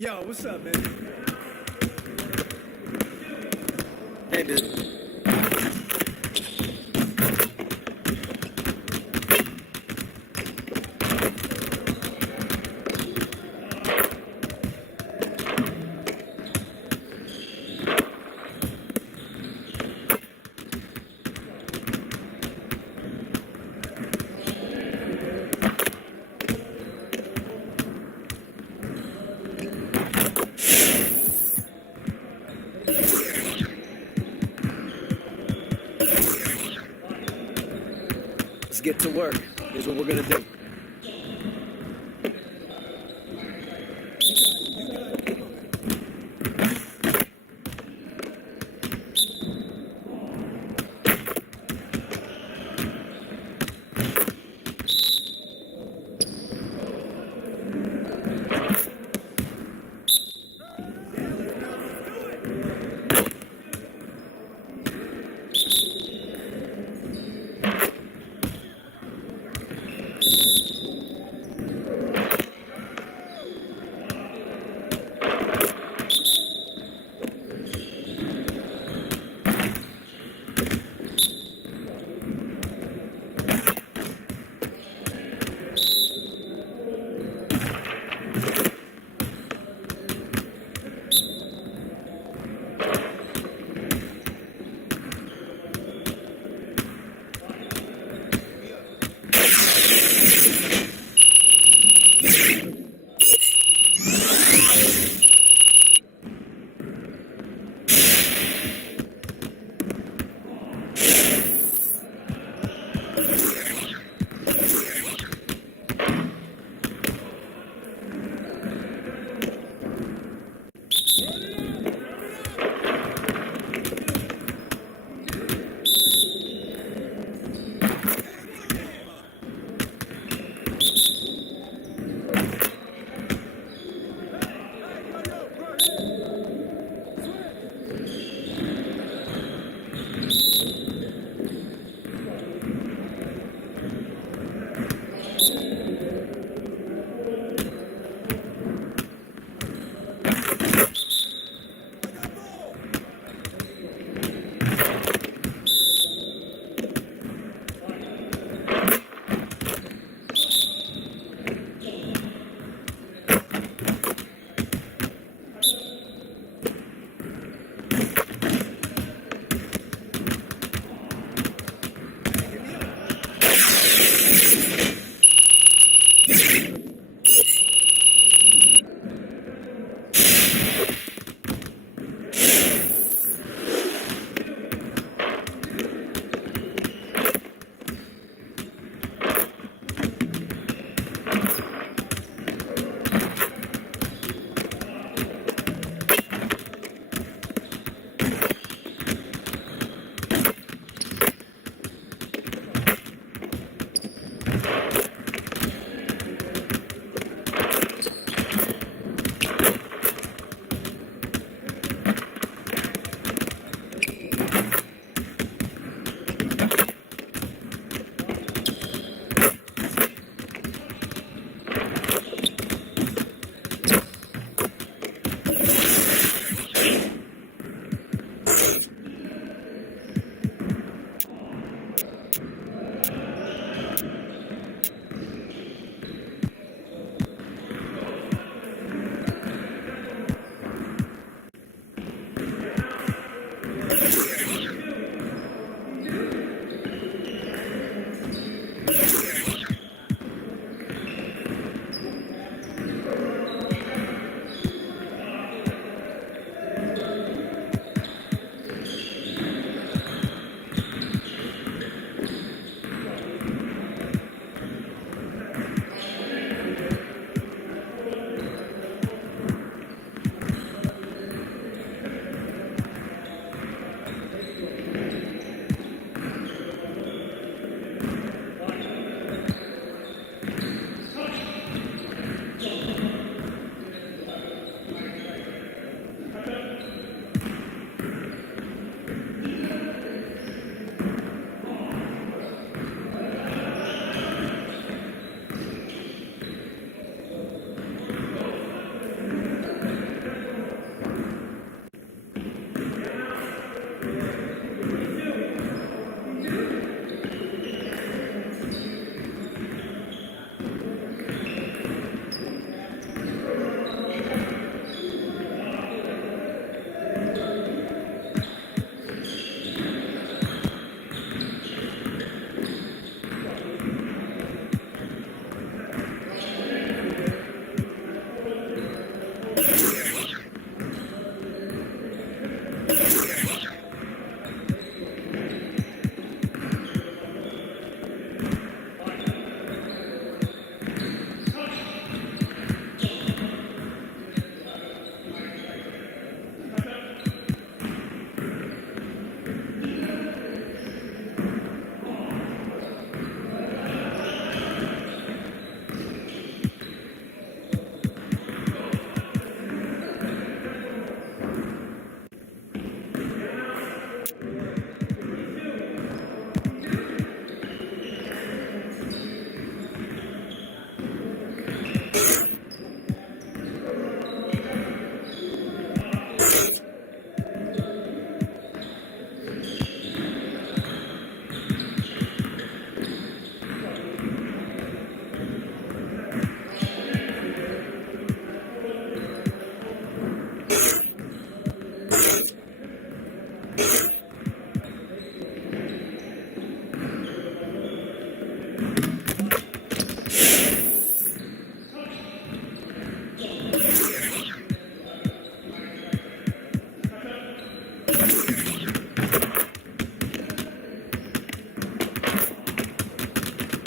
Yo, what's up, man? Hey, dude. Let's get to work. Here's what we're gonna do.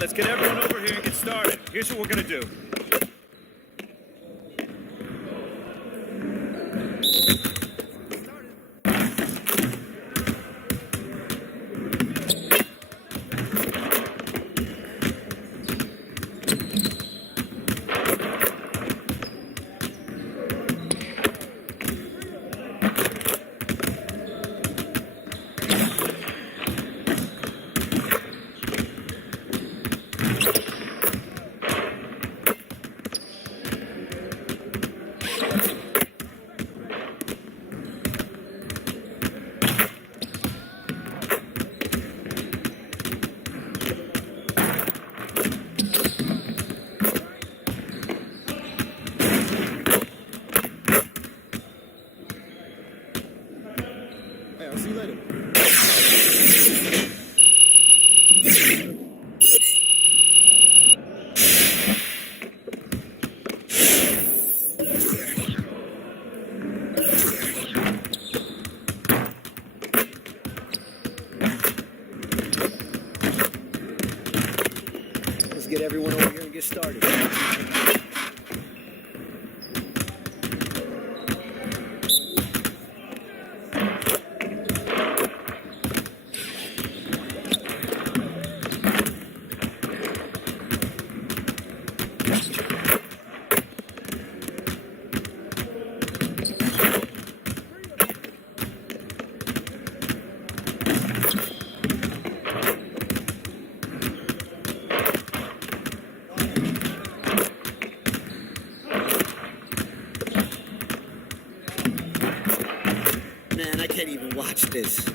let's get everyone over here and get started. Here's what we're gonna do. Hey, I'll see you later. Let's get everyone over here and get started. Man, I can't even watch this.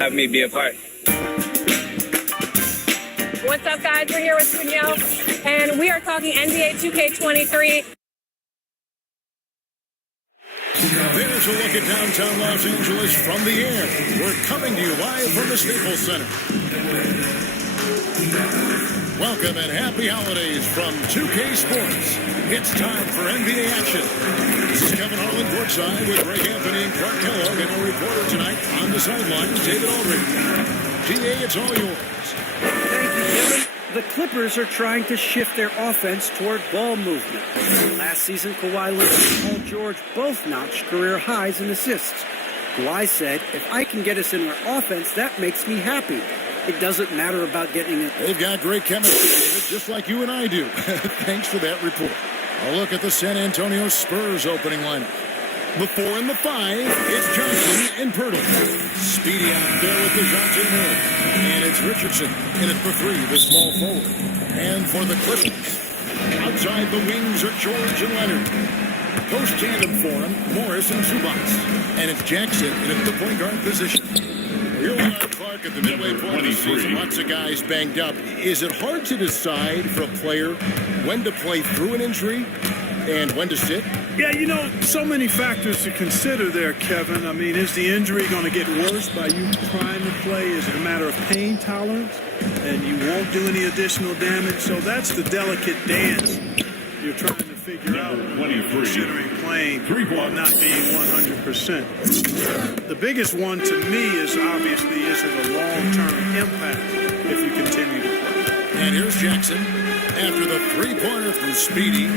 Have me be a part. What's up, guys? We're here with Danielle, and we are talking NBA 2K23. There's a look at downtown Los Angeles from the air. We're coming to you live from the Staples Center. Welcome and happy holidays from 2K Sports. It's time for NBA action. This is Kevin Harlan courtside with Greg Anthony and Clark Kellogg, and our reporter tonight on the sidelines, David Aldridge. GA, it's all yours. Thank you, Kevin. The Clippers are trying to shift their offense toward ball movement. Last season, Kawhi Leonard and Paul George both notched career highs in assists. Kawhi said, "If I can get us in our offense, that makes me happy. It doesn't matter about getting it." They've got great chemistry, David, just like you and I do. Thanks for that report. A look at the San Antonio Spurs opening lineup. The 4 and the 5, it's Johnson and Pirtle. Speedy out there with the DeJounte Murray. And it's Richardson in it for 3, the small forward. And for the Clippers, outside the wings are George and Leonard. Post tandem for him, Morris and Zubats. And it's Jackson in at the point guard position. Here we are, Clark, at the midway point of the season. Lots of guys banged up. Is it hard to decide for a player when to play through an injury and when to sit? Yeah, you know, so many factors to consider there, Kevin. I mean, is the injury going to get worse by you trying to play? Is it a matter of pain tolerance and you won't do any additional damage? So that's the delicate dance you're trying to figure out when you're considering playing while not being 100%. The biggest one to me is obviously, is it a long-term impact if you continue to play? And here's Jackson after the three-pointer from Speedy.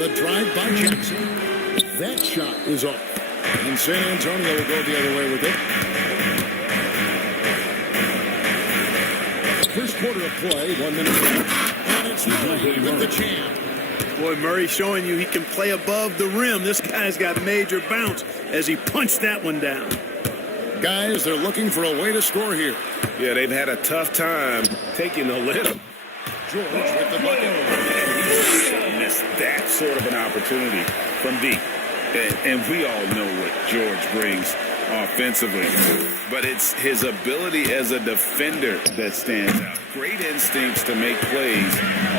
The drive by Jackson. That shot is off. And San Antonio will go the other way with it. First quarter of play, 1 minute left. And it's Murray with the jam. Boy, Murray showing you he can play above the rim. This guy's got major bounce as he punched that one down. Guys, they're looking for a way to score here. Yeah, they've had a tough time taking the lead. George with the bucket. just that sort of an opportunity from deep. And we all know what George brings offensively, but it's his ability as a defender that stands out. Great instincts to make plays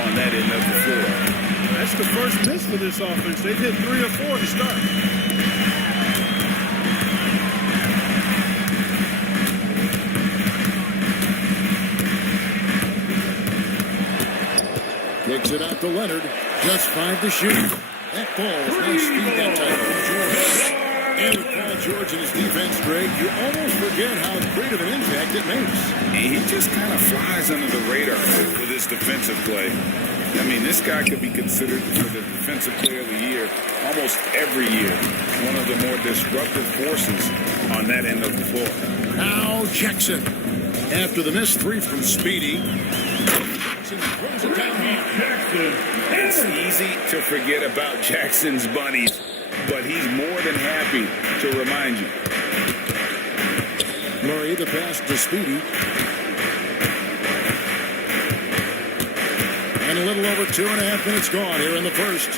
on that end of the floor. That's the first miss for this offense. They've hit 3 or 4 to start. Kicks it out to Leonard. Just 5 to shoot. That ball is nice speed that time from George. And with Paul George and his defense, Greg, you almost forget how great of an impact it makes. He just kind of flies under the radar with his defensive play. I mean, this guy could be considered for the defensive player of the year almost every year. One of the more disruptive forces on that end of the floor. Now Jackson. After the missed 3 from Speedy. Jackson throws it down. It's easy to forget about Jackson's bunnies, but he's more than happy to remind you. Murray, the pass to Speedy. And a little over 2.5 minutes gone here in the first.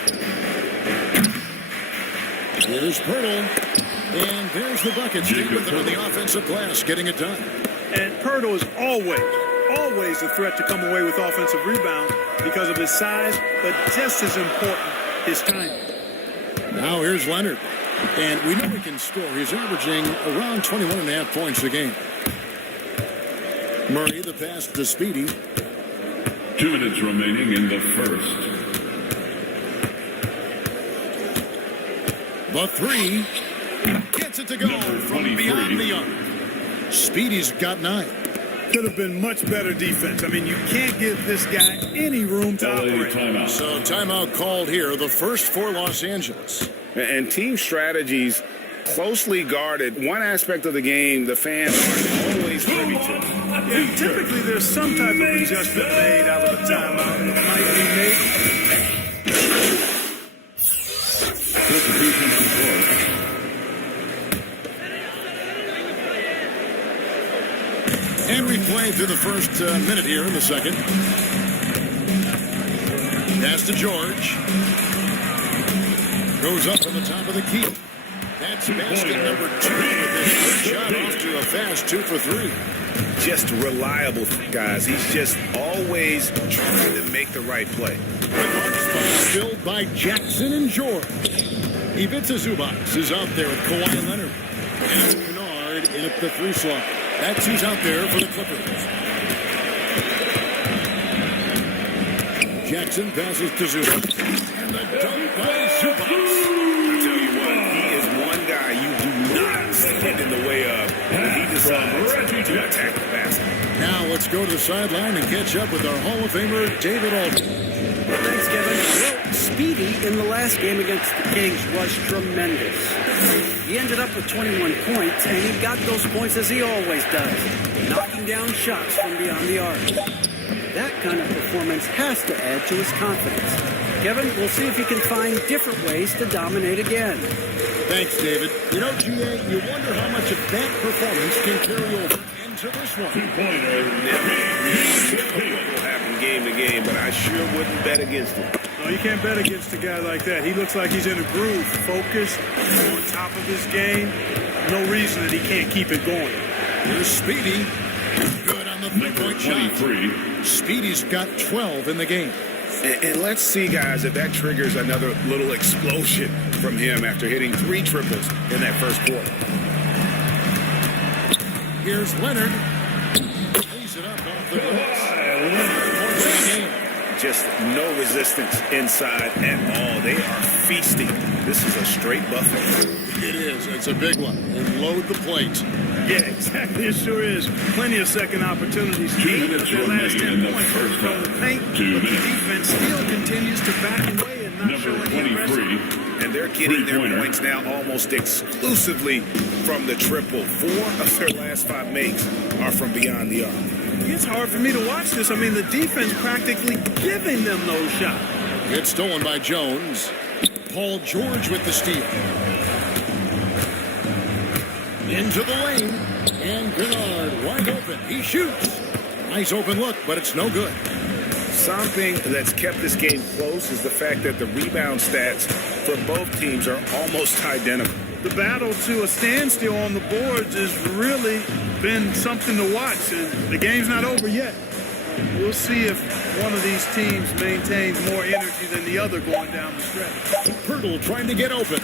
Here's Pirtle. And there's the bucket. Steve with it on the offensive glass, getting it done. And Pirtle is always a threat to come away with offensive rebounds because of his size, but just as important, his timing. Now here's Leonard. And we know he can score. He's averaging around 21.5 points a game. Murray, the pass to Speedy. 2 minutes remaining in the first. The 3. Gets it to go from beyond the arc. Speedy's got 9. Could have been much better defense. I mean, you can't give this guy any room to operate. Timeout. So timeout called here, the first for Los Angeles. And team strategies closely guarded. One aspect of the game the fans aren't always privy to. Yeah, typically there's some type of adjustment made out of a timeout that might be made. Substitution on court. And we play through the first minute here in the second. Pass to George. Goes up on the top of the key. That's basket number 2 with his first shot off to a fast 2 for 3. Just reliable, guys. He's just always trying to make the right play. The guard spot filled by Jackson and George. Ivica Zubac is out there with Kawhi Leonard. And Kennard in at the 3 slot. That's who's out there for the Clippers. Jackson passes to Zubac. And the dunk by Zubac. I tell you what, he is one guy you do not stand in the way of when he decides to attack the basket. Now let's go to the sideline and catch up with our Hall of Famer, David Aldridge. Thanks, Kevin. Well, Speedy in the last game against the Kings was tremendous. He ended up with 21 points, and he got those points as he always does, knocking down shots from beyond the arc. That kind of performance has to add to his confidence. Kevin, we'll see if he can find different ways to dominate again. Thanks, David. You know, GA, you wonder how much of that performance can carry over into this one. Two-pointer. What will happen game to game, but I sure wouldn't bet against him. No, you can't bet against a guy like that. He looks like he's in a groove, focused, on top of his game. No reason that he can't keep it going. Here's Speedy. Good on the three-point shot. 23. Speedy's got 12 in the game. And let's see, guys, if that triggers another little explosion from him after hitting 3 triples in that first quarter. Here's Leonard. Lays it up off the glass. Points in the game. Just no resistance inside at all. They are feasting. This is a straight buffet. It is. It's a big one. And load the plate. Yeah, exactly. It sure is. Plenty of second opportunities. 2 minutes Their last remaining 10 in the points first from the half. paint, 2 but the minutes. defense still continues to back away and not show Number any aggression. 23. And they're getting their Three-pointer. points now almost exclusively from the triple. 4 of their last 5 makes are from beyond the arc. It's hard for me to watch this. I mean, the defense practically giving them those shots. It's stolen by Jones. Paul George with the steal. Into the lane. And Kennard wide open. He shoots. Nice open look, but it's no good. Something that's kept this game close is the fact that the rebound stats for both teams are almost identical. The battle to a standstill on the boards has really been something to watch, and the game's not over yet. We'll see if one of these teams maintains more energy than the other going down the stretch. Pirtle trying to get open.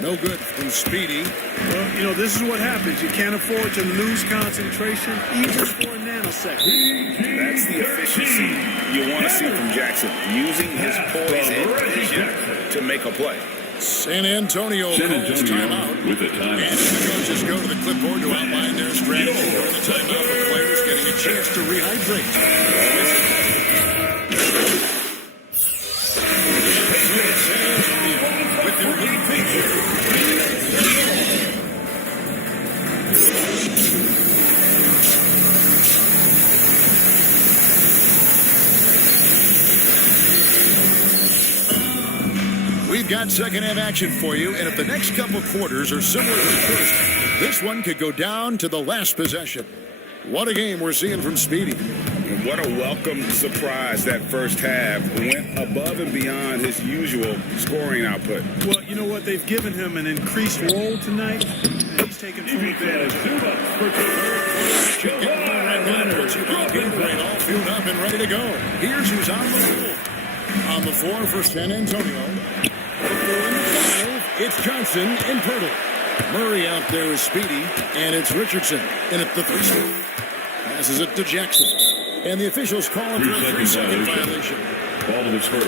No good from Speedy. Well, you know, this is what happens. You can't afford to lose concentration even for a nanosecond. That's the efficiency you want to see from Jackson, using his poise and vision to make a play. San Antonio calls timeout. with a timeout. And the coaches go to the clipboard to outline their strategy. During the timeout, the players getting a chance to rehydrate. San Antonio with their lead feature. We've got second-half action for you, and if the next couple quarters are similar to the first, this one could go down to the last possession. What a game we're seeing from Speedy. And what a welcome surprise that first half. Went above and beyond his usual scoring output. Well, you know what? They've given him an increased role tonight, and he's taken full advantage of it. All filled up and ready to go. Here's who's on the floor. On the floor for San Antonio. The 4 and the 5, it's Johnson and Pirtle. Murray out there is Speedy, and it's Richardson. And at the 3 spot, passes it to Jackson. And the officials call it for a 3-second violation. Ball to the Spurs.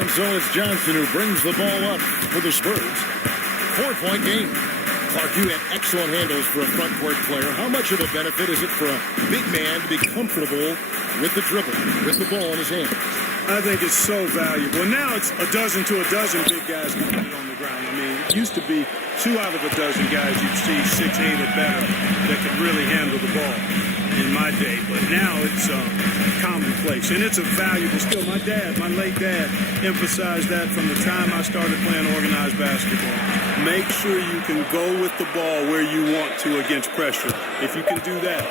And so it's Johnson who brings the ball up for the Spurs. 4-point game. Clark, you had excellent handles for a front court player. How much of a benefit is it for a big man to be comfortable with the dribble, with the ball in his hand? I think it's so valuable. Now it's a dozen to a dozen big guys can put it on the ground. I mean, it used to be 2 out of a dozen guys you'd see 6'8" or better that could really handle the ball in my day. But now it's commonplace, and it's a valuable skill. My late dad, emphasized that from the time I started playing organized basketball. Make sure you can go with the ball where you want to against pressure. If you can do that,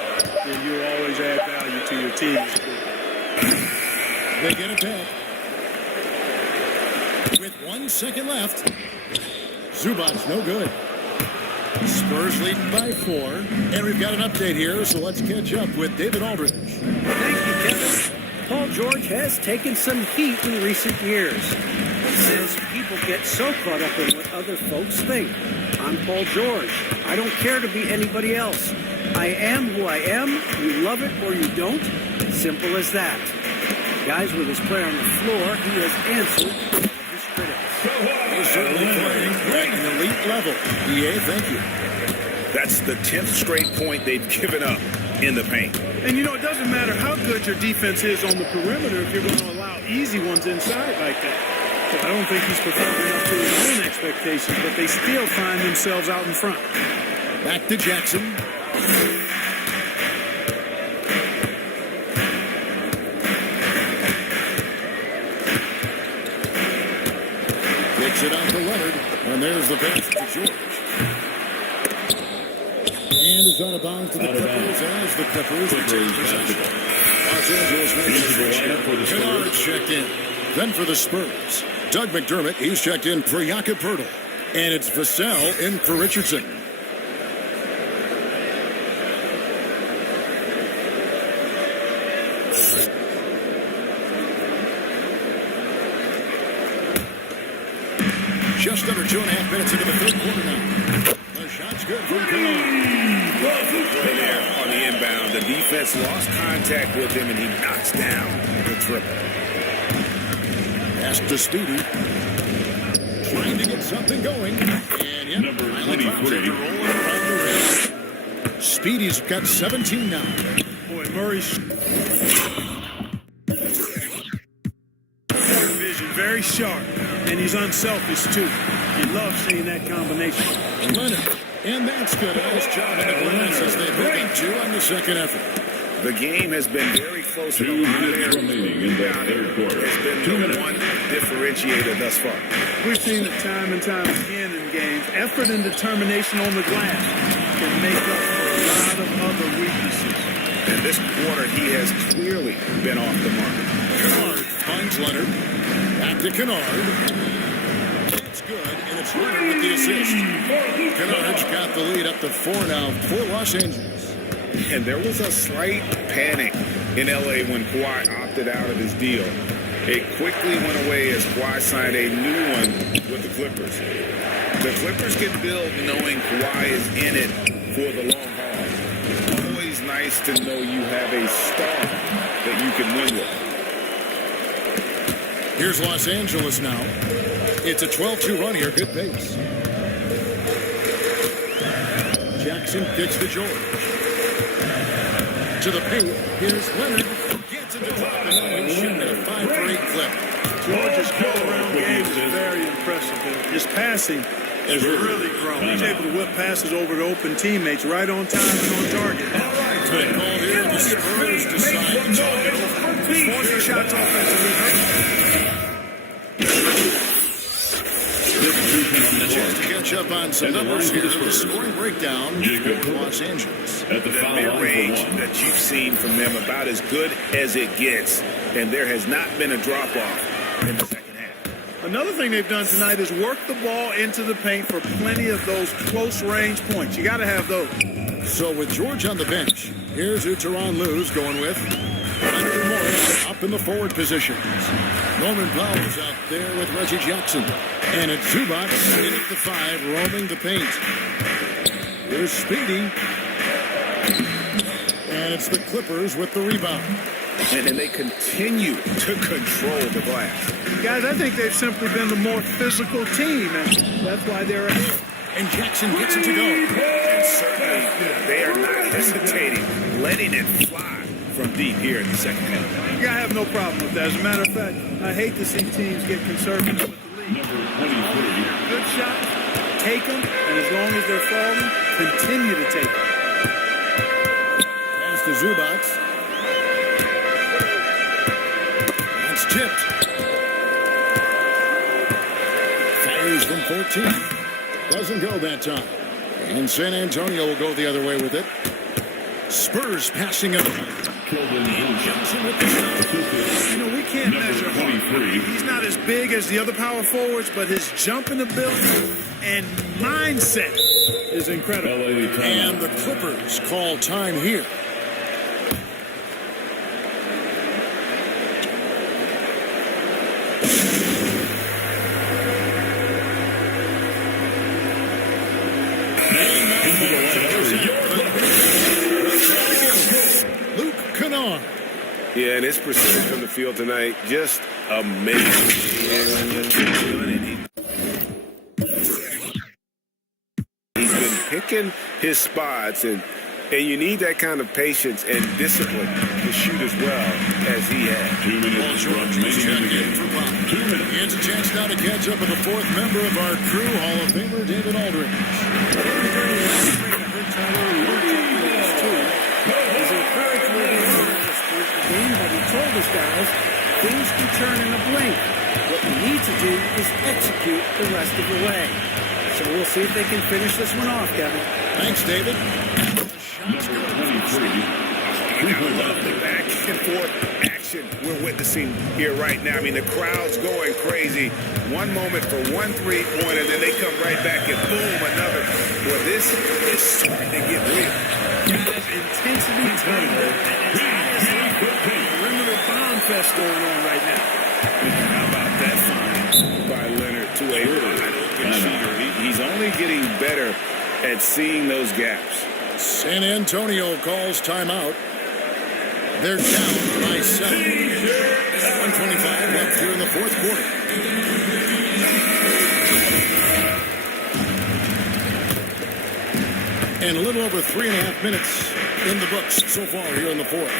then you'll always add value to your team. They get it back. With 1 second left. Zubac's no good. Spurs leading by 4. And we've got an update here, so let's catch up with David Aldridge. Thank you, Kevin. Paul George has taken some heat in recent years. He says people get so caught up in what other folks think. I'm Paul George. I don't care to be anybody else. I am who I am. You love it or you don't. Simple as that. Guys, with his play on the floor, he has answered his critics. He's certainly playing at an elite level. EA, thank you. That's the 10th straight point they've given up in the paint. And, you know, it doesn't matter how good your defense is on the perimeter if you're going to allow easy ones inside like that. So I don't think he's performing up to his own expectations, but they still find themselves out in front. Back to Jackson. Kicks it out to Leonard, and there's the pass to George. And is out of bounds to the Clippers as the Clippers retain possession. Los Angeles Kennard checked in. Then for the Spurs, Doug McDermott, he's checked in for Jakob Poeltl. And it's Vassell in for Richardson. Just under 2.5 minutes into the third quarter now. The shot's good from Kennard. Play there on the inbound. The defense lost contact with him, and he knocks down the triple. Pass to Speedy. Trying to get something going. And yep, Number 23. Speedy's got 17 now. Boy, Murray's vision very sharp, and he's unselfish too. You love seeing that combination. Leonard, and that's good. Nice job in the glass as they move 2 on the second effort. The game has been very close. 2 minutes remaining in the third quarter. It's been 2 the minutes. one differentiator thus far. We've seen it time and time again in games. Effort and determination on the glass can make up for a lot of other weaknesses. And and this quarter he has clearly been off the mark. Kennard finds Leonard. Back to Kennard. That's good, and it's Leonard with the assist. Kennard's got the lead up to 4 now for Los Angeles. And there was a slight panic in L.A. when Kawhi opted out of his deal. It quickly went away as Kawhi signed a new one with the Clippers. The Clippers can build knowing Kawhi is in it for the long haul. Always nice to know you have a star that you can win with. Here's Los Angeles now. It's a 12-2 run here. Good pace. Jackson kicks to George. To the paint. Here's Leonard. Gets it to top and he's shooting at a 5-for-8 clip. George's all-around game is very impressive. His passing has really grown. He's able to whip passes over to open teammates right on time and on target. Tight call here. The Spurs decide to talk it over. Forcing shots offensively. A chance to catch up on some numbers here. The scoring breakdown for Los Angeles. At the The foul line for mid-range one. that you've seen from them about as good as it gets. And there has not been a drop-off in the second half. Another thing they've done tonight is work the ball into the paint for plenty of those close-range points. You got to have those. So with George on the bench, here's who Tyronn Lue's going with. Leonard and Morris up in the forward positions. Norman Powell's out there with Reggie Jackson. And it's Zubac in at the 5, roaming the paint. Here's Speedy. And it's the Clippers with the rebound. And then they continue to control the glass. Guys, I think they've simply been the more physical team, and that's why they're ahead. And Jackson gets it to go. And certainly they are not hesitating, letting it fly from deep here in the second half. Yeah, I have no problem with that. As a matter of fact, I hate to see teams get conservative with the lead. Good shots, take them, and as long as they're falling, continue to take them. Pass to Zubac. That's tipped. Fires from 14. Doesn't go that time. And San Antonio will go the other way with it. Spurs passing it. Johnson with the shot. You know, we can't measure hard. He's not as big as the other power forwards, but his jumping ability and mindset is incredible. And the Clippers call time here. Luke Kennard. Yeah, and his percentage from the field tonight, just amazing. He's been picking his spots, and you need that kind of patience and discipline to shoot as well as he has. 2 minutes remaining. Here's a chance now to catch up with the 4th member of our crew, Hall of Famer David Aldridge. But he told us guys, things can turn in a blink. What we need to do is execute the rest of the way. So we'll see if they can finish this one off, Kevin. Thanks, David. I love the back and forth action we're witnessing here right now. I mean, the crowd's going crazy. One moment for one three-pointer, then they come right back and boom, another. Well, this is starting to get real. Intensity turnover. Perimeter bomb fest going on right now. How about that find by Leonard to a wide open shooter? He's only getting better at seeing those gaps. San Antonio calls timeout. They're down by 7. 1:25 left here in the 4th quarter. And a little over 3.5 minutes in the books so far here in the 4th.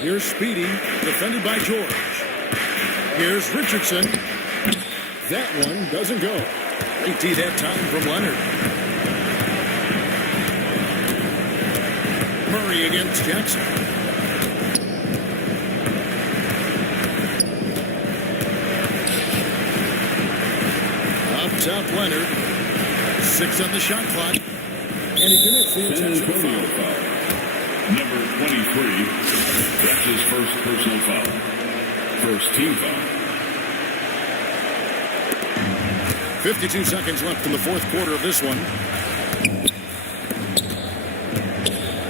Here's Speedy, defended by George. Here's Richardson. That one doesn't go. AT that time from Leonard. Murray against Jackson. Up top, Leonard. 6 on the shot clock. And he commits the San intentional Antonio foul. foul. Number 23. That's his first personal foul. First team foul. 52 seconds left in the fourth quarter of this one.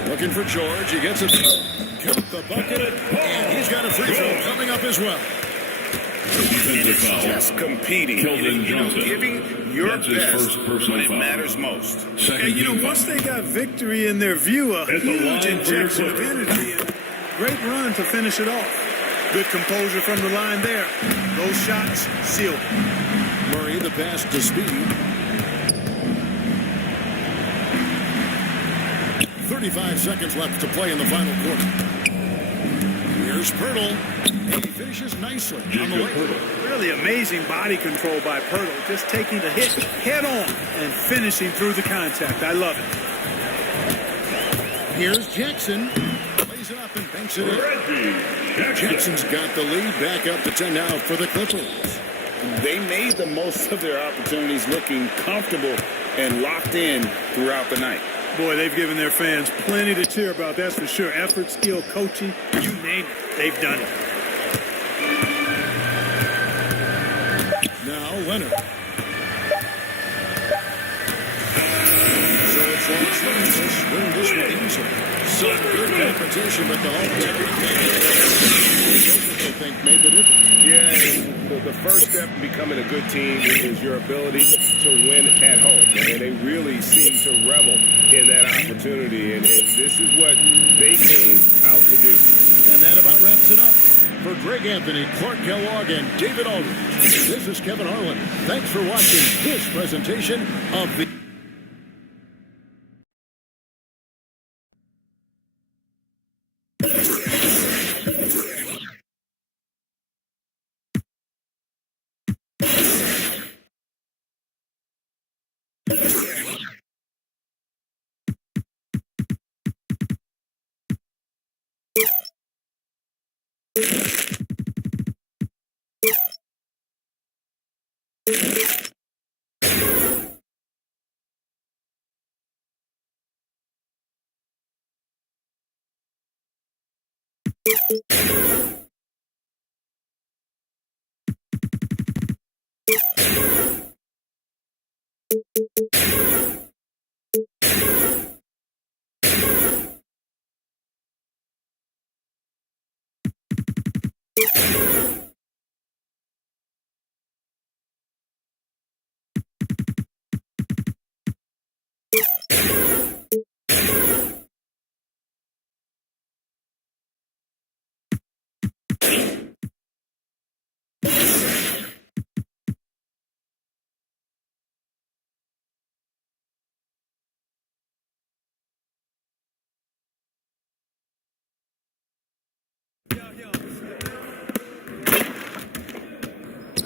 Looking for George. He gets it. Count the bucket. And he's got a free throw coming up as well. Defensive foul. Just competing, Keldon Johnson. giving your That's his best first personal when it foul. matters most. Second And, team once foul. they got victory in their view, a At the huge line for your injection of Clippers. energy and great run to finish it off. Good composure from the line there. Those shots sealed. Murray, the pass to Speed. 35 seconds left to play in the final quarter. Here's Pirtle. And he finishes nicely on the way. Really amazing body control by Pirtle. Just taking the hit head on and finishing through the contact. I love it. Here's Jackson. Plays it up and banks it in. Jackson's got the lead back up to 10 now for the Clippers. They made the most of their opportunities, looking comfortable and locked in throughout the night. Boy, they've given their fans plenty to cheer about, that's for sure. Effort, skill, coaching, you name it, they've done it. Now Leonard. So it's Los Angeles win this one easily. Some good competition, but the home team I think made the difference. Yeah, the first step in becoming a good team is your ability to win at home. And they really seem to revel in that opportunity. And this is what they came out to do. And that about wraps it up. For Greg Anthony, Clark Kellogg, and David Aldridge, this is Kevin Harlan. Thanks for watching this presentation of the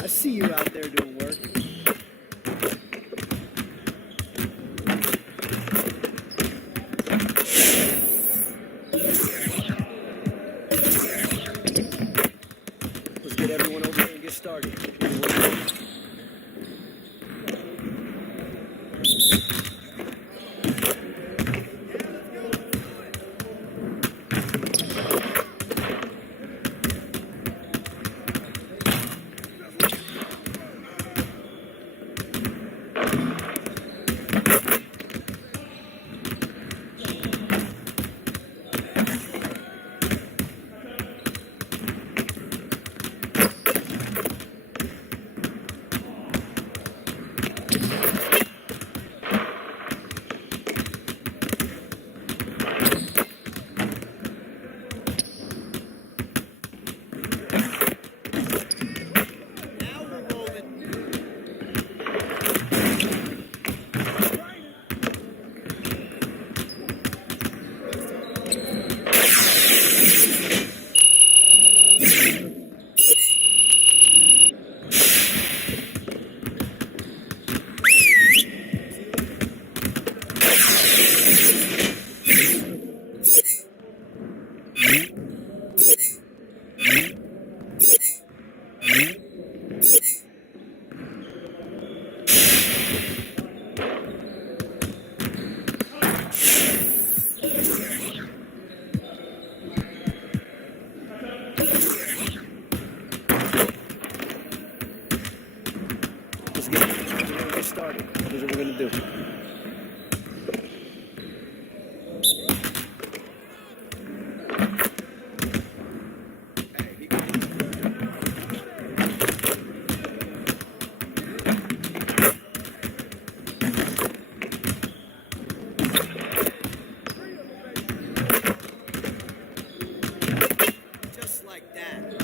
I see you out there doing work. Let's get everyone over here and get started. Just like that.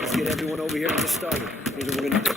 Let's get everyone over here and get started. Here's what we're gonna do.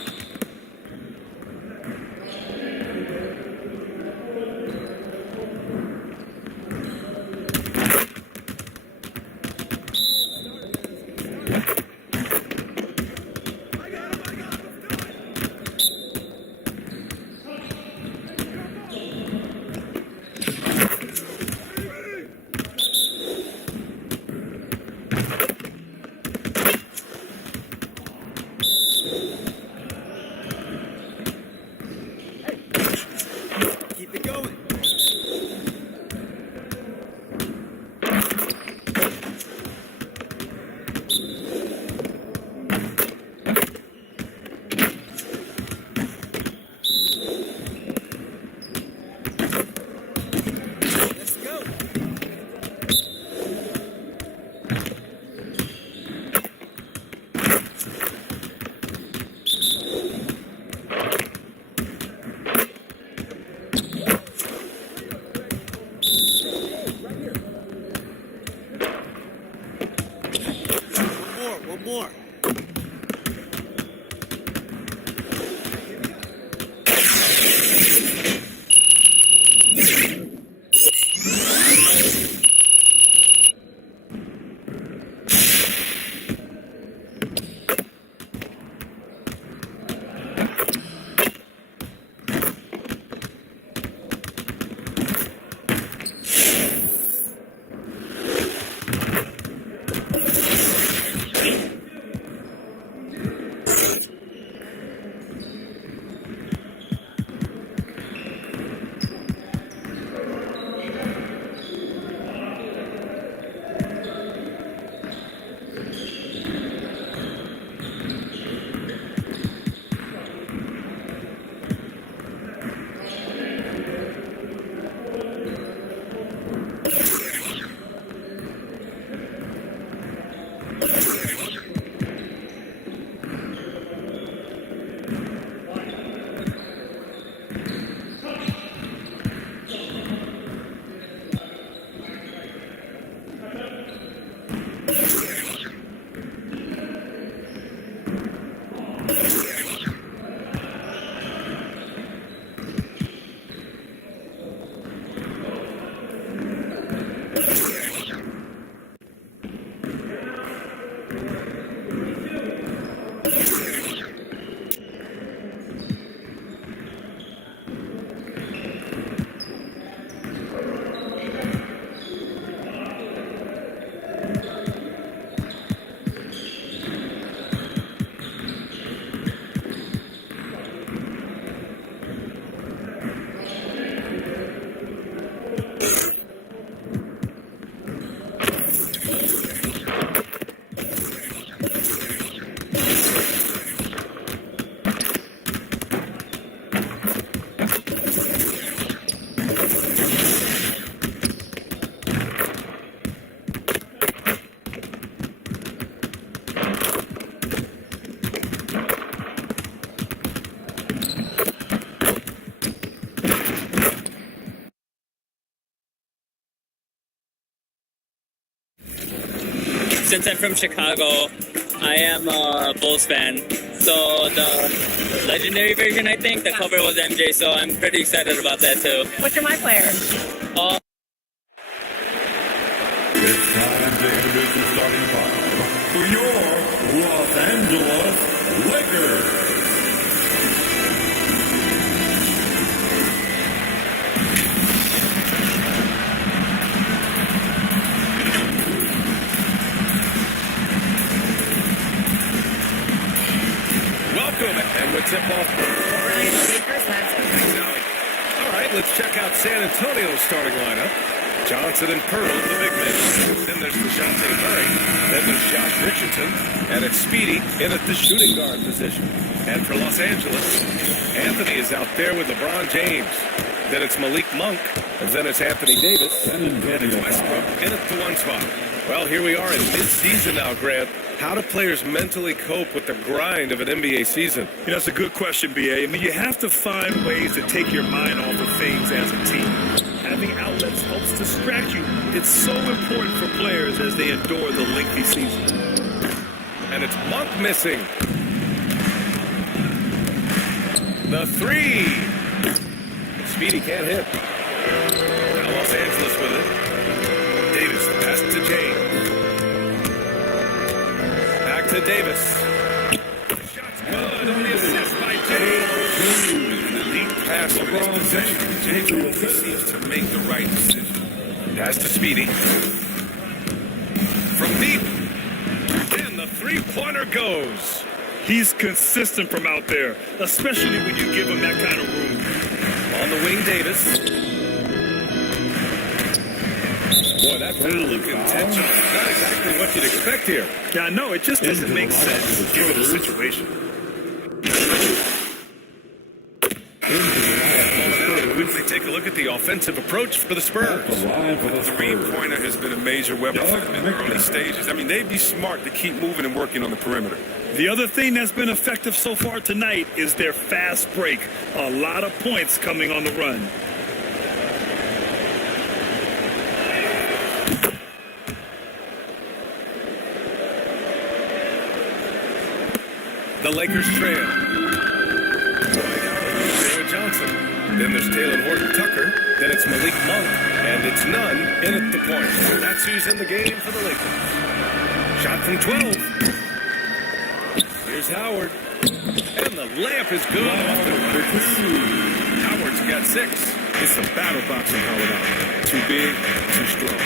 since I'm from Chicago, I am a Bulls fan. So the legendary version, I think, the cover was MJ, so I'm pretty excited about that too. What's your my player? It's time to introduce the starting five for your Los Angeles Lakers. And with tip-off, all right, let's check out San Antonio's starting lineup. Johnson and Pearl, the big men. Then there's DeJounte Murray. Then there's Josh Richardson. And it's Speedy in at the shooting guard position. And for Los Angeles, Anthony is out there with LeBron James. Then it's Malik Monk. And then it's Anthony Davis. And it's Westbrook in at the one spot. Well, here we are in mid-season now, Grant. How do players mentally cope with the grind of an NBA season? You know, that's a good question, B.A. I mean, you have to find ways to take your mind off of things as a team. Having outlets helps distract you. It's so important for players as they endure the lengthy season. And it's Monk missing. The three. Speedy can't hit. Now Los Angeles with it. Davis, the pass to James. Back to Davis. Shot's good on the assist by James. The deep pass over his possession. James really seems to make the right decision. Pass to Speedy. From deep. And the three-pointer goes. He's consistent from out there, especially when you give him that kind of room. On the wing, Davis. Boy, that foul look intentional. Not exactly what you'd expect here. Yeah, I know. It just doesn't make sense given the situation. Quickly take a look at the offensive approach for the Spurs. The three-pointer has been a major weapon for them in the early stages. I mean, they'd be smart to keep moving and working on the perimeter. The other thing that's been effective so far tonight is their fast break. A lot of points coming on the run. The Lakers trail. Johnson. Then there's Taylor Horton-Tucker. Then it's Malik Monk. And it's Nunn in at the point. That's who's in the game for the Lakers. Shot from 12. Here's Howard. And the layup is good off the run. Howard's got 6. It's a battle boxing Howard out. Too big, too strong.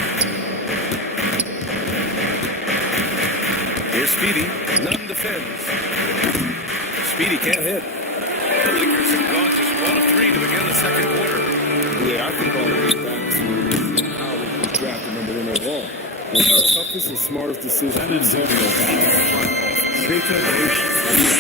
Here's Speedy. Nunn defends. Speedy can't hit. The Lakers have gone just 1 of 3 to begin the second quarter. Yeah, I think all the way back to Howard was drafted number 1 overall. One of the toughest and smartest decisions.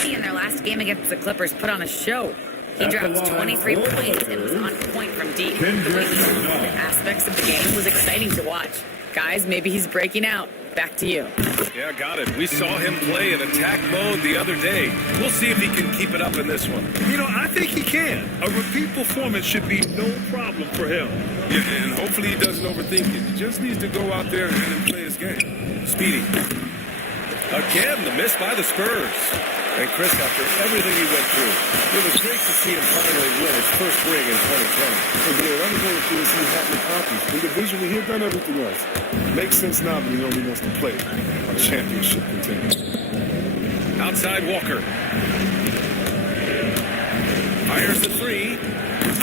In their last game against the Clippers, put on a show. He dropped 23 points and was on point from deep. The way he handled aspects of the game was exciting to watch. Guys, maybe he's breaking out. Back to you. Yeah, got it. We saw him play in attack mode the other day. We'll see if he can keep it up in this one. You know, I think he can. A repeat performance should be no problem for him. Yeah, and hopefully he doesn't overthink it. He just needs to go out there and play his game. Speedy. Again, the miss by the Spurs. And Chris, after everything he went through, it was great to see him finally win his first ring in 2020. Again, I'm going to see what he accomplished. Individually, he's done everything else. Makes sense now, but he only wants to play a championship contender. Outside Walker. Fires the three.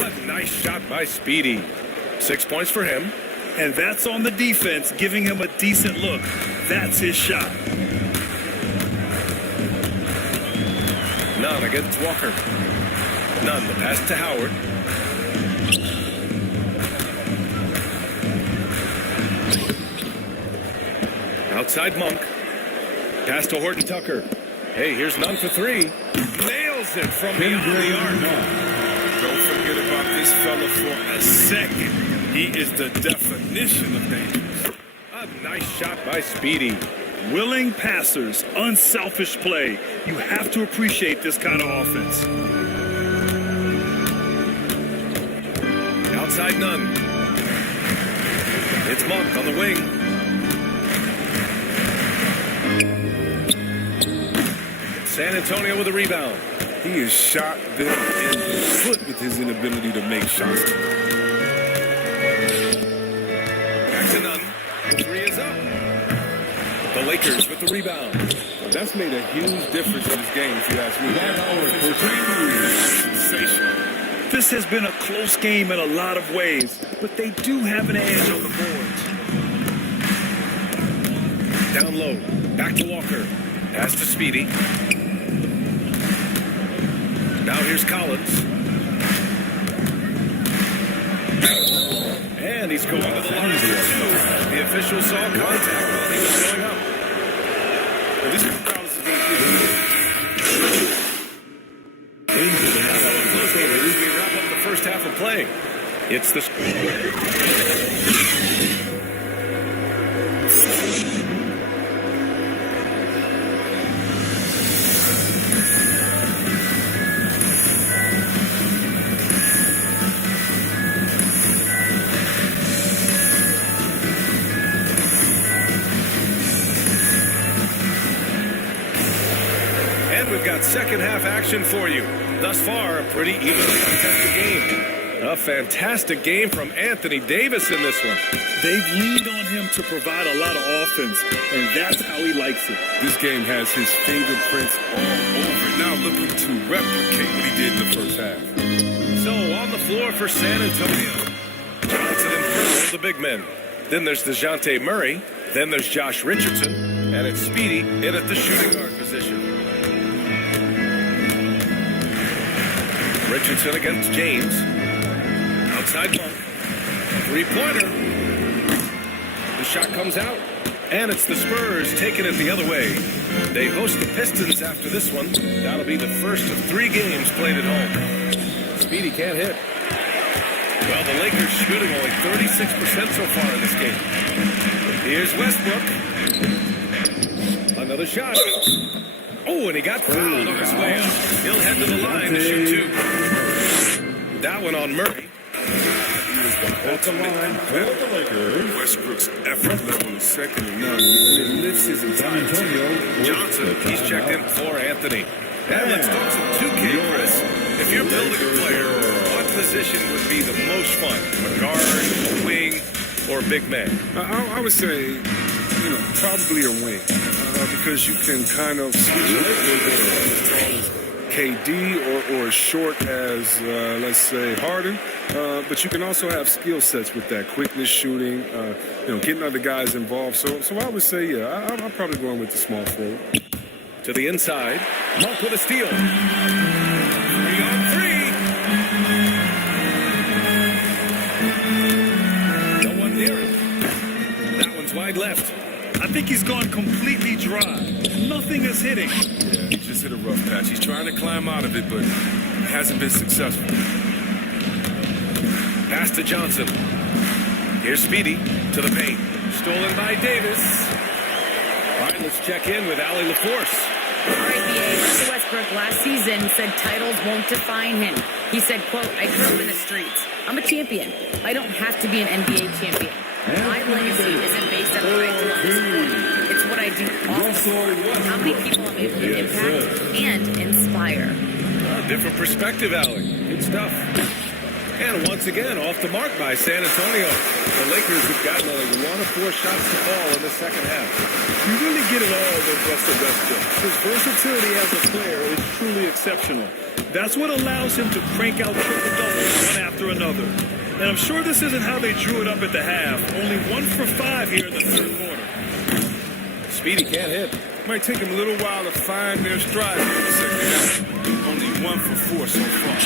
A nice shot by Speedy. 6 points for him. And that's on the defense, giving him a decent look. That's his shot. Nunn against Walker. Nunn, the pass to Howard. Outside Monk. Pass to Horton-Tucker. Hey, here's Nunn for 3. Nails it from beyond the arc. Don't forget about this fella for a second. He is the definition of dangerous. A nice shot by Speedy. Willing passers, unselfish play. You have to appreciate this kind of offense. Outside Nunn. It's Monk on the wing. San Antonio with a rebound. He is shot, built, and foot with his inability to make shots. Back to none. The three is up. The Lakers with the rebound. That's made a huge difference in this game, if you ask me. Sensational. This has been a close game in a lot of ways, but they do have an edge on the boards. Down low. Back to Walker. Pass to Speedy. Now here's Collins. And he's going to the line for two. The official saw contact while he was going up. Well, this is Collins is going to We wrap up the first half of play. It's the... We've got second half action for you. Thus far, a pretty evenly contested game. A fantastic game from Anthony Davis in this one. They've leaned on him to provide a lot of offense, and that's how he likes it. This game has his fingerprints all over it. Now looking to replicate what he did in the first half. So on the floor for San Antonio, Johnson and Pearl, the big men. Then there's DeJounte Murray. Then there's Josh Richardson. And it's Speedy in at the shooting guard position. Richardson against James. Outside Monk. Three-pointer. The shot comes out. And it's the Spurs taking it the other way. They host the Pistons after this one. That'll be the first of 3 games played at home. Speedy can't hit. Well, the Lakers shooting only 36% so far in this game. Here's Westbrook. Another shot. Oh, and he got fouled on his way up. He'll head to the line to shoot 2. That one on Murray. Westbrook's effort level is second to none. It lifts his entire team. Johnson, he's checked in for Anthony. And let's talk some 2K, Chris. If you're building a player, what position would be the most fun? A guard, a wing, or a big man? I would say, probably a wing. Because you can kind of switch it as tall as KD or as short as, let's say, Harden. But you can also have skill sets with that quickness, shooting, getting other guys involved. So I would say, yeah, I'm probably going with the small forward. To the inside, Monk with a steal. 3 on 3. No one near him. That one's wide left. I think he's gone completely dry. Nothing is hitting. Yeah, he just hit a rough patch. He's trying to climb out of it, but he hasn't been successful. Pass to Johnson. Here's Speedy to the paint. Stolen by Davis. All right, let's check in with Allie LaForce. All right, BA. Russell Westbrook last season said titles won't define him. He said, quote, I grew up in the streets. I'm a champion. I don't have to be an NBA champion. My legacy isn't based on what I do on this court. It's what I do off the court. How many people I'm able to impact and inspire. Different perspective, Allie. Good stuff. And once again, off the mark by San Antonio. The Lakers have gotten only 1 of 4 shots to fall in the second half. You really get it all with Russell Westbrook. His versatility as a player is truly exceptional. That's what allows him to crank out triple-doubles one after another. And I'm sure this isn't how they drew it up at the half. Only 1 for 5 here in the third quarter. Speedy can't hit. Might take him a little while to find their stride in the second half. Only 1 for 4 so far.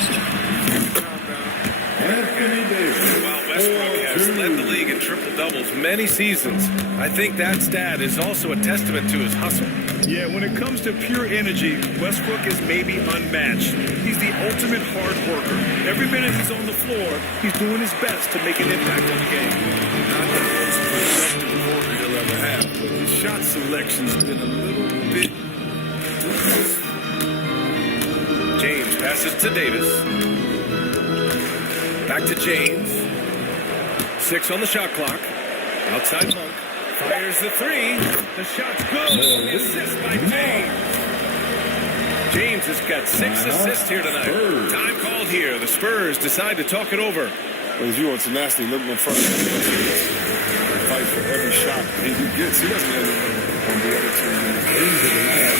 Anthony Davis. While Westbrook has led the league in triple-doubles many seasons, I think that stat is also a testament to his hustle. Yeah, when it comes to pure energy, Westbrook is maybe unmatched. He's the ultimate hard worker. Every minute he's on the floor, he's doing his best to make an impact on the game. Not the most productive quarter he'll ever have, but his shot selection's been a little bit different. James passes to Davis. Back to James. 6 on the shot clock. Outside Monk. Fires the 3. The shot's good. The assist by James. James has got 6 assists here tonight. Time called here. The Spurs decide to talk it over. Well, if you want tenacity, look in front of him. Fight for every shot he gets. He doesn't have anything on the other team. Into the lab.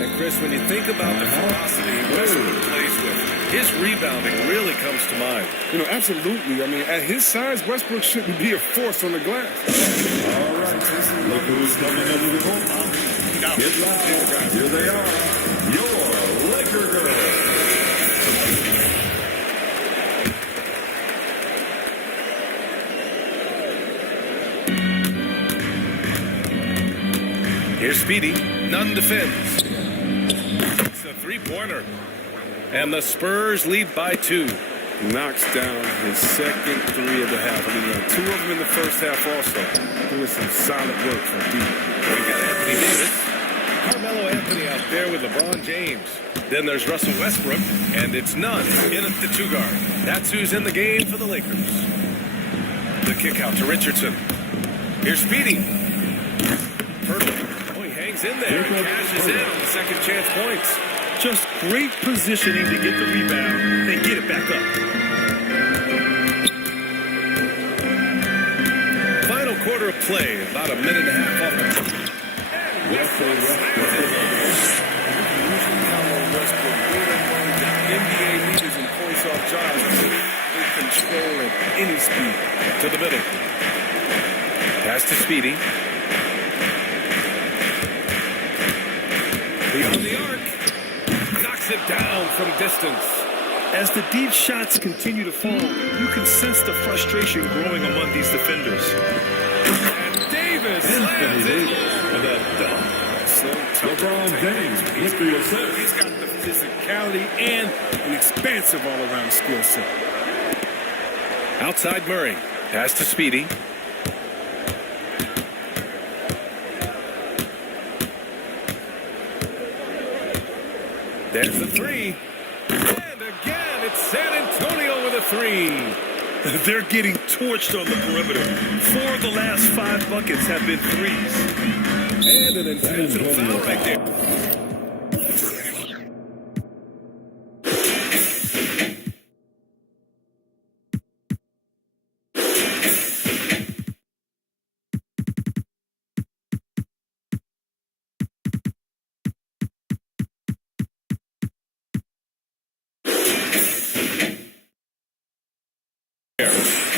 And Chris, when you think about the ferocity Westbrook plays with, his rebounding really comes to mind. You know, absolutely. I mean, at his size, Westbrook shouldn't be a force on the glass. All right, look who's coming over the court. Get loud. Here they are, your Laker girls. Here's Speedy. Nunn defends. It's a three-pointer. And the Spurs lead by 2. Knocks down his second 3 of the half. I mean, 2 of them in the first half also. Doing some solid work from deep. We got Anthony Davis. Carmelo Anthony out there with LeBron James. Then there's Russell Westbrook, and it's Nunn in at the 2 guard. That's who's in the game for the Lakers. The kick out to Richardson. Here's Speedy. Perfect. Oh, he hangs in there and cashes in on the second chance points. Just great positioning to get the rebound, then get it back up. Final quarter of play, about a minute and a half off the clock. Westbrook slams it in. NBA leaders in points off jobs. They control at any speed. To the middle. Pass to Speedy. Beyond the arc. Knocks it down from distance. As the deep shots continue to fall, you can sense the frustration growing among these defenders. And Davis slams it with a dunk. LeBron James with the assist. He's got the physicality and an expansive all-around skill set. Outside Murray. Pass to Speedy. There's the 3. And again, it's San Antonio with a 3. They're getting torched on the perimeter. 4 of the last 5 buckets have been threes. And an intentional foul right there.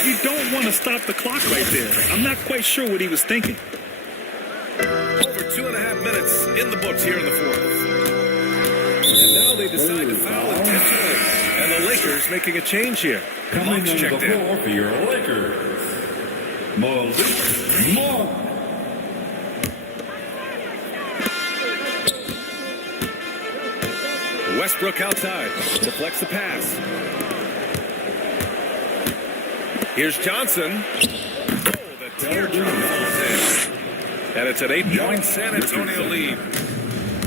You don't want to stop the clock right there. I'm not quite sure what he was thinking. Over 2.5 minutes in the books here in the 4th. And now they decide to foul intentionally. And the Lakers making a change here. Coming Monk's in the checked in. floor for your Lakers. Monk. Westbrook outside. Deflects the pass. Here's Johnson. Oh, the teardrop falls in. And it's an 8-point San Antonio lead.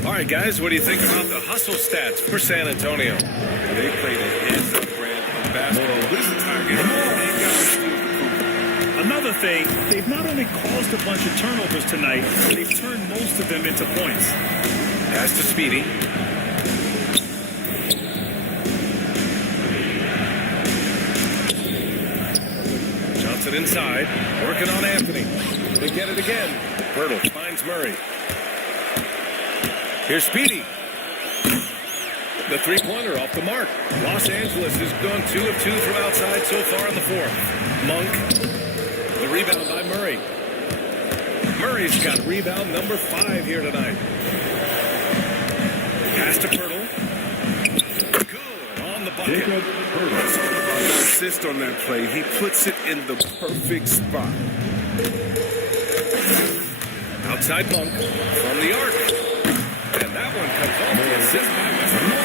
All right, guys, what do you think about the hustle stats for San Antonio? They played a hands-up brand of basketball this entire game. They got to steal the proof. Another thing, they've not only caused a bunch of turnovers tonight, they've turned most of them into points. Pass to Speedy. Johnson inside, working on Anthony. They get it again. Hurdle finds Murray. Here's Speedy. The three-pointer off the mark. Los Angeles has gone 2 of 2 from outside so far in the 4th. Monk. The rebound by Murray. Murray's got rebound number 5 here tonight. Pass to Pirtle. Good on the bucket. Assist on that play. He puts it in the perfect spot. Outside Monk from the arc. And that one comes off the assist by Westbrook.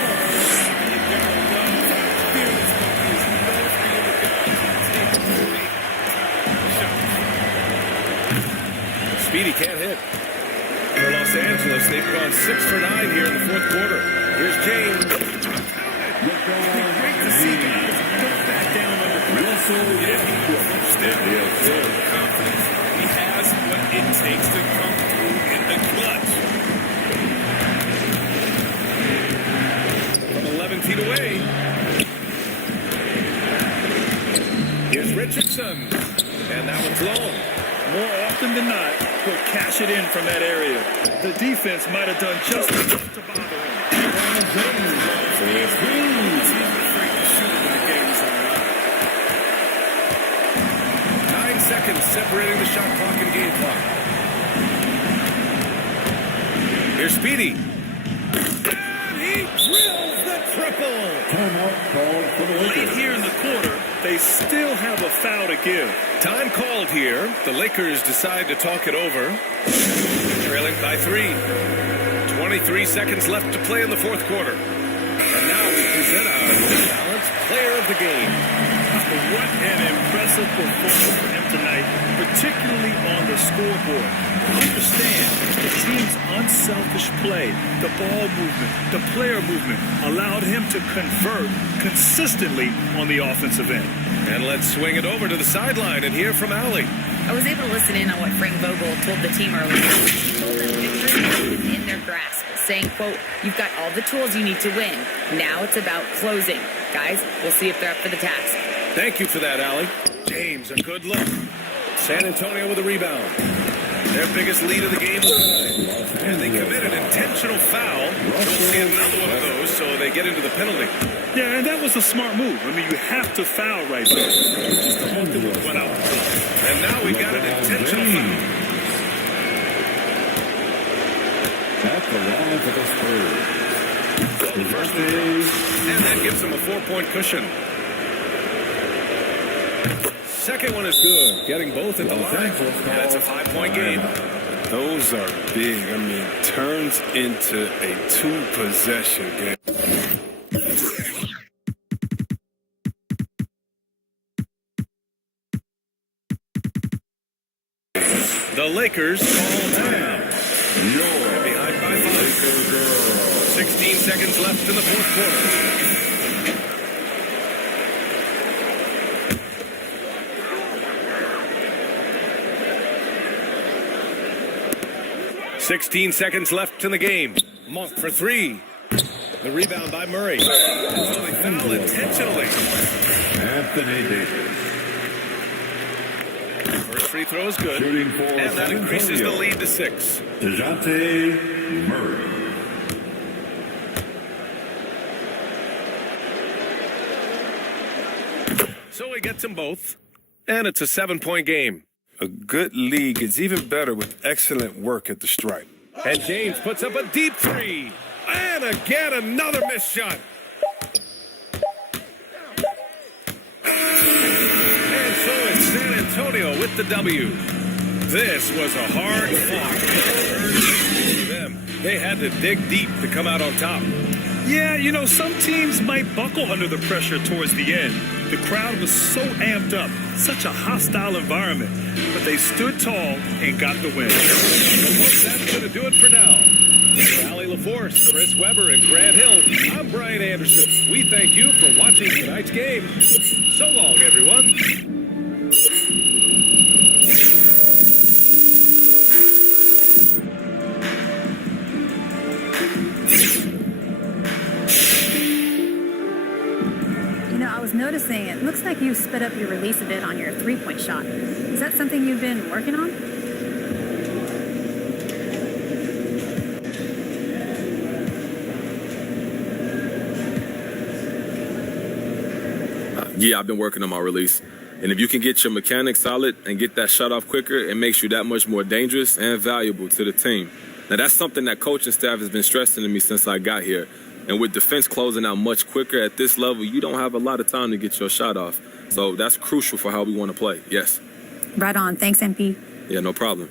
Speedy can't hit. For Los Angeles, they've gone 6 for 9 here in the 4th quarter. Here's James. Great to see guys don't back down under pressure. Russell Westbrook. Confidence. will cash it in from that area. The defense might have done just enough to bother him. He's afraid to shoot when the game's on. 9 seconds separating the shot clock and game clock. Here's Speedy. And he drills the triple. Timeout called for the Late Lakers. here in the quarter, they still have a foul to give. Time called here. The Lakers decide to talk it over. Trailing by 3. 23 seconds left to play in the fourth quarter. And now we present our balanced player of the game. What an impressive performance for him tonight, particularly on the scoreboard. Understand, the team's unselfish play, the ball movement, the player movement allowed him to convert consistently on the offensive end. And let's swing it over to the sideline and hear from Allie. I was able to listen in on what Frank Vogel told the team earlier. He told them victory is in their grasp, saying, quote, "You've got all the tools you need to win. Now it's about closing. Guys, we'll see if they're up for the task." Thank you for that, Allie. James, a good look. San Antonio with a rebound. Their biggest lead of the game was 9. And they committed an intentional foul. We'll see another one of those, so they get into the penalty. Yeah, and that was a smart move. I mean, you have to foul right there. Just the ultimate went out. And now we've got an intentional foul. At the line for the Spurs. So the first one goes, and that gives them a 4-point cushion. Second one is good, getting both at the line. That's a 5-point game. Those are big. I mean, turns into a 2-possession game. The Lakers call time. They're behind by 5. 16 seconds left in the fourth quarter. 16 seconds left in the game. Monk for 3. The rebound by Murray. So they foul intentionally. Anthony Davis. First free throw is good. Shooting for And that San increases the Antonio. lead to 6. DeJounte Murray. So he gets them both. And it's a 7-point game. A good league is even better with excellent work at the stripe. And James puts up a deep 3. And again, another missed shot. And so it's San Antonio with the W. This was a hard fought for them. They had to dig deep to come out on top. Yeah, you know, some teams might buckle under the pressure towards the end. The crowd was so amped up, such a hostile environment, but they stood tall and got the win. Well, folks, that's going to do it for now. For Allie LaForce, Chris Webber, and Grant Hill, I'm Brian Anderson. We thank you for watching tonight's game. So long, everyone. I was noticing it looks like you sped up your release a bit on your three-point shot. Is that something you've been working on? Yeah, I've been working on my release. And if you can get your mechanics solid and get that shot off quicker, it makes you that much more dangerous and valuable to the team. Now, that's something that coaching staff has been stressing to me since I got here. And with defense closing out much quicker at this level, you don't have a lot of time to get your shot off. So that's crucial for how we want to play. Yes. Right on. Thanks, MP. Yeah, no problem.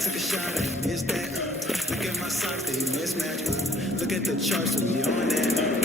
took a shot and missed that. Look at my socks, they mismatch. Look at the charts, we on that.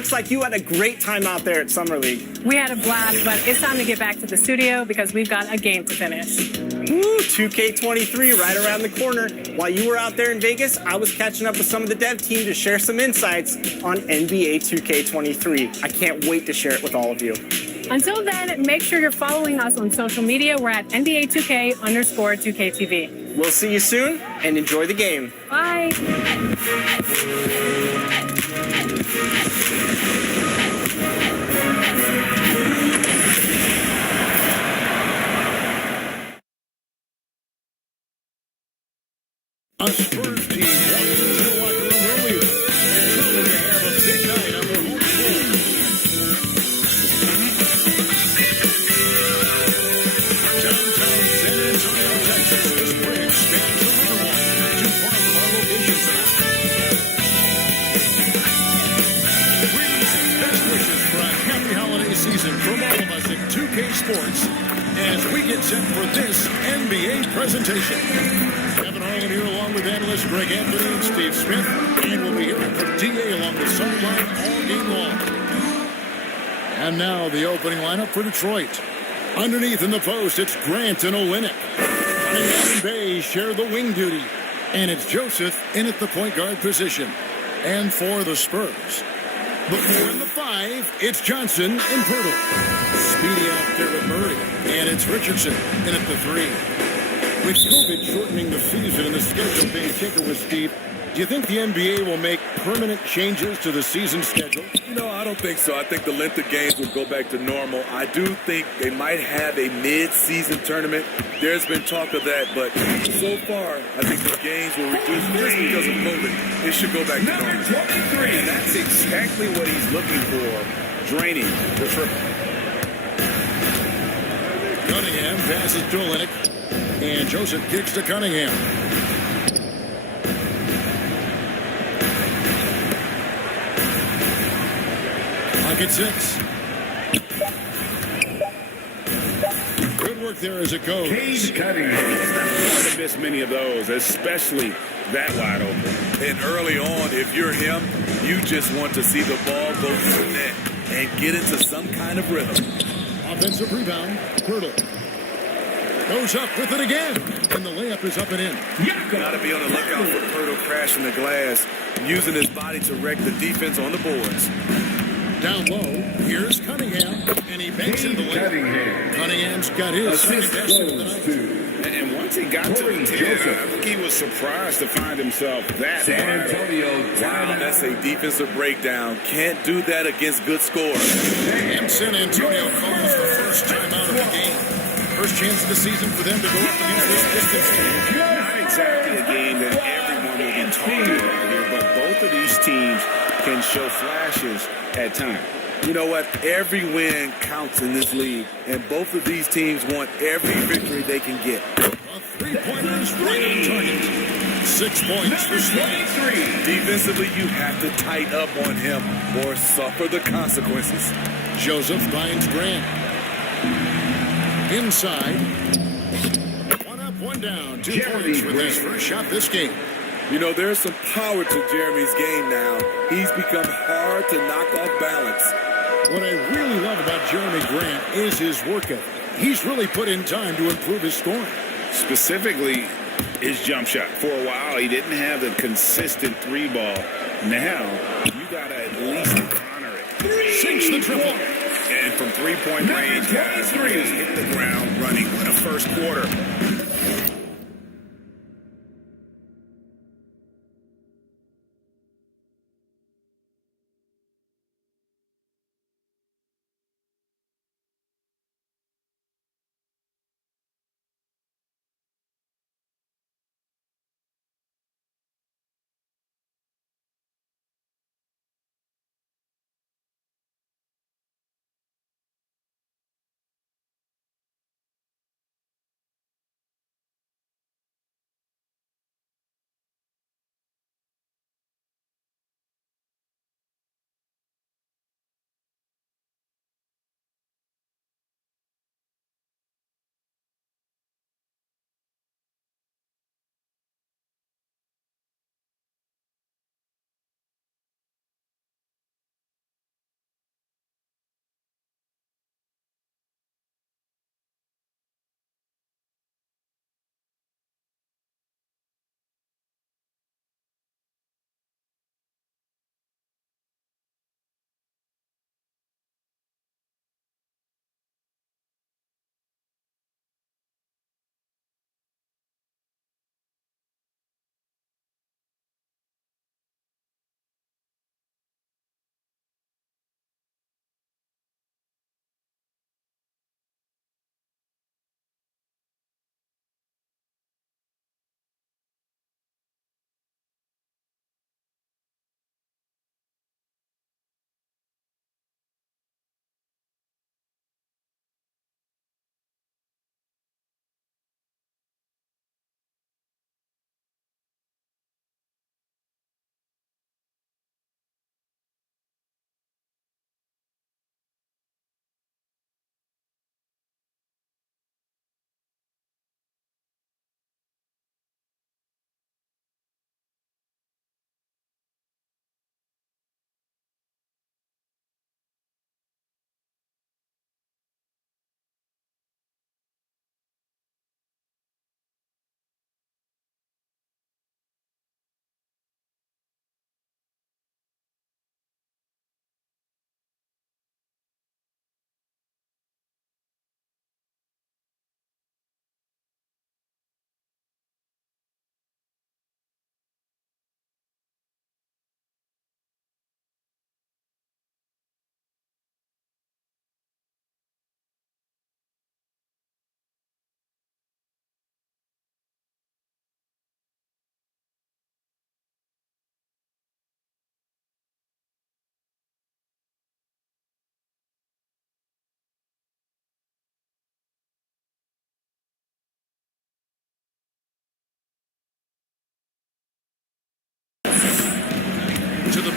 looks like you had a great time out there at Summer League. We had a blast, but it's time to get back to the studio because we've got a game to finish. Woo, 2K23 right around the corner. While you were out there in Vegas, I was catching up with some of the dev team to share some insights on NBA 2K23. I can't wait to share it with all of you. Until then, make sure you're following us on social media. We're at NBA2K_2KTV. We'll see you soon, and enjoy the game. Bye. A Spurs team walked into the locker room earlier and proud to have a big night on their home floor. Downtown San Antonio, Texas, this bridge spans the Riverwalk, not too far from our location tonight. Greetings and best wishes for a happy holiday season from all of us at 2K Sports as we get set for this NBA presentation. Kevin Harlan here along with analysts Greg Anthony and Steve Smith, and we'll be hearing from DA along the sideline all game long. And now the opening lineup for Detroit. Underneath in the post, it's Grant and Olynyk. Cunningham and Bay share the wing duty, and it's Joseph in at the point guard position. And for the Spurs, the 4 and the 5, it's Johnson and Pirtle. Speedy out there with Murray, and it's Richardson in at the 3. With COVID shortening the season and the schedule being kicker with Steve, do you think the NBA will make permanent changes to the season schedule? No, I don't think so. I think the length of games will go back to normal. I do think they might have a mid-season tournament. There's been talk of that, but so far, I think the games will reduce just because of COVID. It should go back to normal. And that's exactly what he's looking for, draining the triple. Cunningham passes to Olynyk, and Joseph kicks to Cunningham. Clock at 6. Good work there as it goes. He's cutting. He's not going to miss many of those, especially that wide open. And early on, if you're him, you just want to see the ball go through the net and get into some kind of rhythm. Offensive rebound, Pirtle. Goes up with it again, and the layup is up and in. Got to be on the lookout for Pirtle crashing the glass, using his body to wreck the defense on the boards. Down low, here's Cunningham, and he banks in the layup. Cunningham's got his second best of the night. And once he got to the 10, I think he was surprised to find himself that San Antonio. Wow, that's a defensive breakdown. Can't do that against good scores. And San Antonio calls the first time out of the game. First chance of the season for them to go up against this Pistons team. Not exactly a game that everyone will be talking about here, but both of these teams can show flashes at times. You know what? Every win counts in this league, and both of these teams want every victory they can get. A three-pointer is right on target. 6 points for Smith. Defensively, you have to tighten up on him or suffer the consequences. Joseph finds Grant. Inside. 1 up, 1 down. 2 points with his first shot this game. You know, there's some power to Jeremy's game now. He's become hard to knock off balance. What I really love about Jeremy Grant is his work ethic. He's really put in time to improve his scoring. Specifically, his jump shot. For a while, he didn't have the consistent 3-ball. Now, you got to at least honor it. Sinks the triple. And from three-point range, guys, he just hit the ground running. What a first quarter.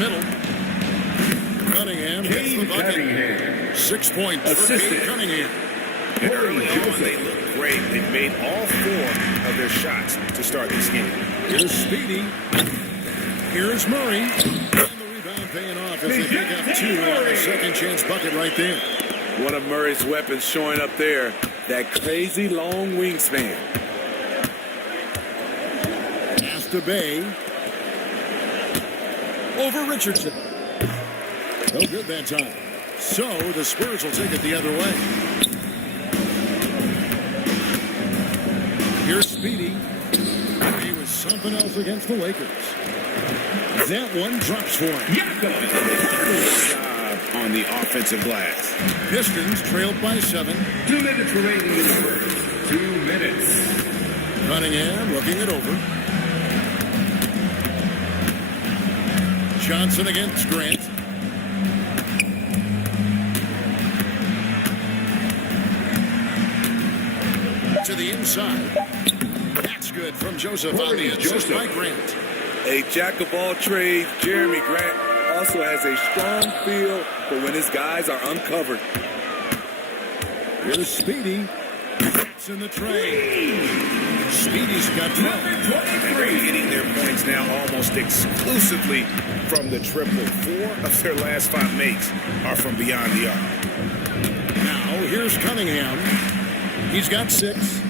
middle. Cunningham hits the bucket. 6 points for Cade Cunningham. Early on, they look great. They've made all 4 of their shots to start this game. Here's Speedy. Here's Murray. And the rebound paying off as they pick up 2 on the second chance bucket right there. One of Murray's weapons showing up there, that crazy long wingspan. Pass to Bay. Over Richardson. No good that time. So the Spurs will take it the other way. Here's Speedy. He was something else against the Lakers. That one drops for him. Job on the offensive glass. Pistons trailed by 7. 2 minutes remaining in the first. 2 minutes. Cunningham looking it over. Johnson against Grant. To the inside. That's good from Joseph on the inside by Grant. A jack of all trades, Jeremy Grant also has a strong feel for when his guys are uncovered. Here's Speedy. That's in the trade. Speedy's got 12. 23. Getting their points now almost exclusively from the triple. 4 of their last 5 makes are from beyond the arc. Now here's Cunningham. He's got 6.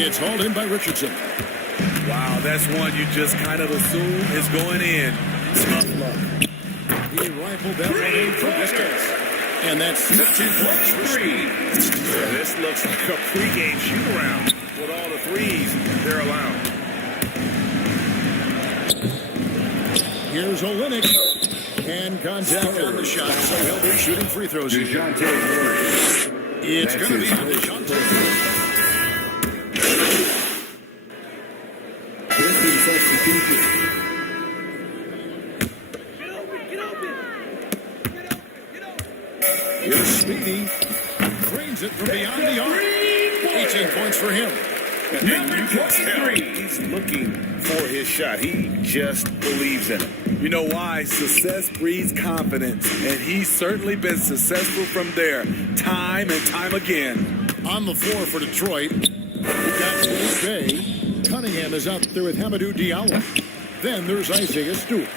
It's hauled in by Richardson. Wow, that's one you just kind of assume is going in. Tough luck. He rifled that one in from distance. And that's 15 points for Speedy. Yeah, this looks like a pregame shoot-around with all the threes they're allowed. Here's Olynyk. And contact on the shot, so he'll be shooting free throws. It's going to be DeJounte. Here's Speedy. Drains it from beyond the arc. 18 points for him. And you can tell he's looking for his shot. He just believes in it. You know why? Success breeds confidence, and he's certainly been successful from there, time and time again. On the floor for Detroit, we got Steve Bay. Cunningham is out there with Hamidou Diallo. Then there's Isaiah Stewart.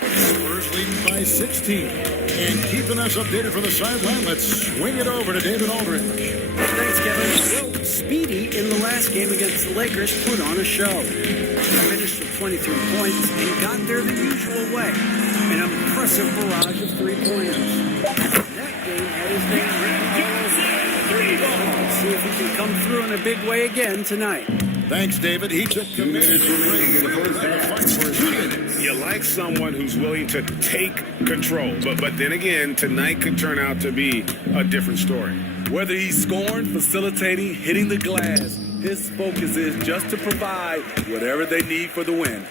Spurs leading by 16. And keeping us updated from the sideline, let's swing it over to David Aldridge. Thanks, Kevin. Well, Speedy in the last game against the Lakers put on a show. He finished with 23 points and got there the usual way. An impressive barrage of 3-pointers. That game had his name written all over it. Let's see if he can come through in a big way again tonight. Thanks, David. He took command of the fight for his team. You like someone who's willing to take control. But then again, tonight could turn out to be a different story. Whether he's scoring, facilitating, hitting the glass, his focus is just to provide whatever they need for the win.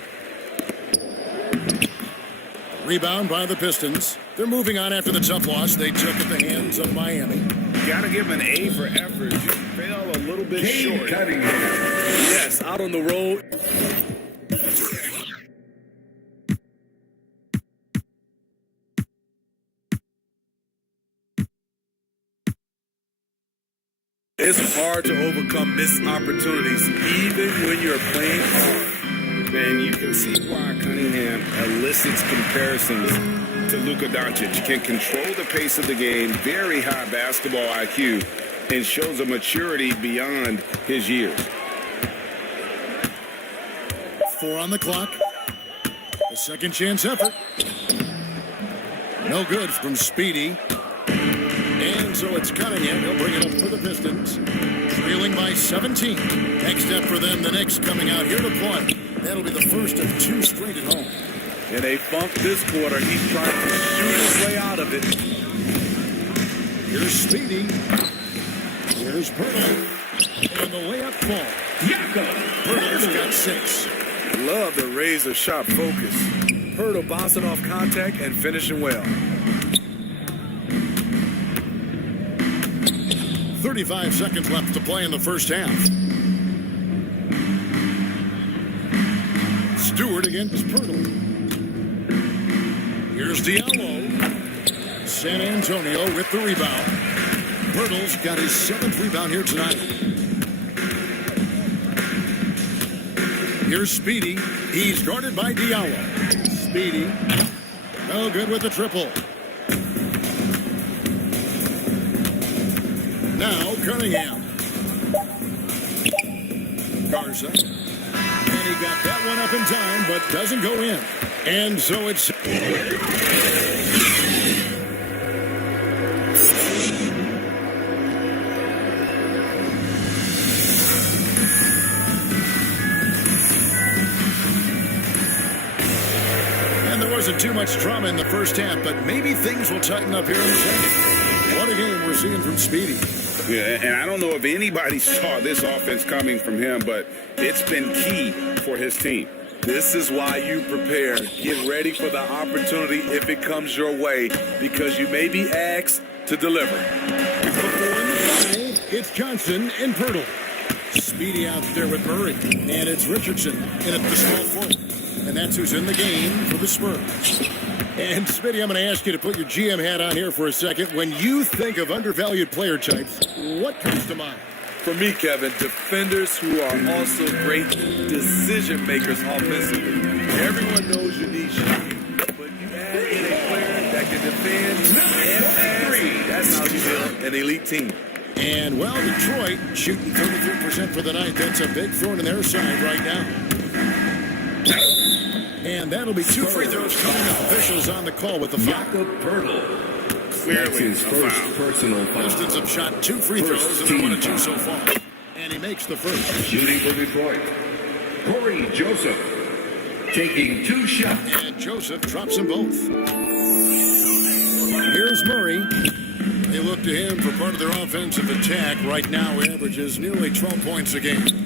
Rebound by the Pistons. They're moving on after the tough loss they took at the hands of Miami. Got to give an A for effort. You fell a little bit short. Yes, out on the road. It's hard to overcome missed opportunities, even when you're playing hard. Man, you can see why Cunningham elicits comparisons to Luka Doncic. Can control the pace of the game, very high basketball IQ, and shows a maturity beyond his years. 4 on the clock. The second chance effort. No good from Speedy. And so it's Cunningham. He'll bring it up for the Pistons. Trailing by 17. Next step for them, the Knicks coming out here to play. That'll be the first of 2 straight at home. In a funk this quarter, he's trying to shoot his way out of it. Here's Speedy. Here's Pirtle. And the layup fall. Pirtle's got 6. Love the razor-sharp focus. Pirtle bouncing off contact and finishing well. 35 seconds left to play in the first half. Stewart against Pirtle. Here's Diallo. San Antonio with the rebound. Pirtle's got his 7th rebound here tonight. Here's Speedy. He's guarded by Diallo. Speedy. No good with the triple. Now Cunningham. Garza. And he got that one up in time, but doesn't go in. And so it's... And there wasn't too much drama in the first half, but maybe things will tighten up here in the second. What a game we're seeing from Speedy. Yeah, and I don't know if anybody saw this offense coming from him, but it's been key for his team. This is why you prepare. Get ready for the opportunity if it comes your way, because you may be asked to deliver. Before in the 5, it's Johnson and Pirtle. Speedy out there with Murray. And it's Richardson in at the small forward. And that's who's in the game for the Spurs. And Smitty, I'm going to ask you to put your GM hat on here for a second. When you think of undervalued player types, what comes to mind? For me, Kevin, defenders who are also great decision makers offensively. Everyone knows you need shooting, but you add in a player that can defend and pass. That's how you build an elite team. And, well, Detroit shooting 33% for the night. That's a big thorn in their side right now. And that'll be 2 free throws coming up. Officials on the call with the foul. Clearly his first personal foul. Pistons have shot 2 free throws and 1 of 2 so far. And he makes the first. Shooting for Detroit, Corey Joseph, taking 2 shots. And Joseph drops them both. Here's Murray. They look to him for part of their offensive attack. Right now, he averages nearly 12 points a game.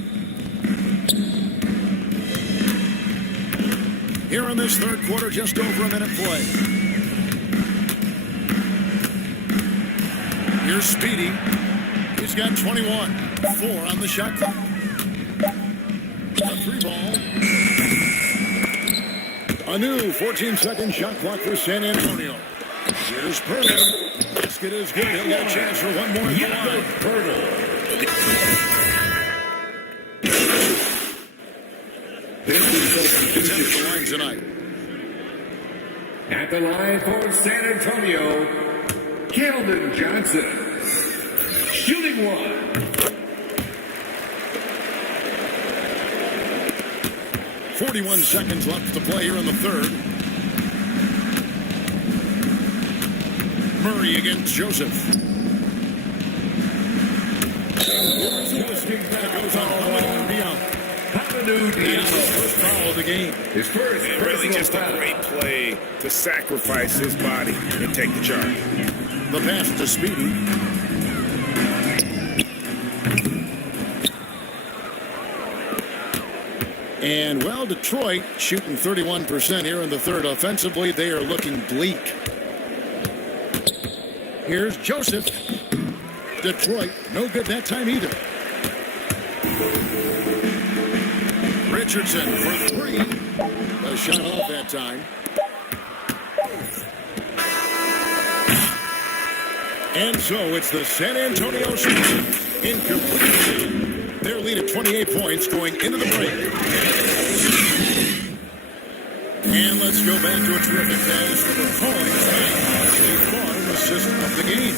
Here in this third quarter, just over a minute play. Here's Speedy. He's got 21. 4 on the shot clock. A 3 ball. A new 14-second shot clock for San Antonio. Here's Pirtle. Basket is good. He'll get a chance for one more at the line. Attempts the line tonight. At the line for San Antonio, Keldon Johnson. Shooting 1. 41 seconds left to play here in the third. Murray against Joseph. That goes on Hamidou Diallo. His first foul of the game. His first. And really just a great play to sacrifice his body and take the charge. The pass to Speedy. And, well, Detroit shooting 31% here in the third. Offensively, they are looking bleak. Here's Joseph. Detroit, no good that time either. Richardson for 3. A shot off that time. And so it's the San Antonio Spurs incomplete. Their lead at 28 points going into the break. And let's go back to a terrific pass for the bottom assist of the game.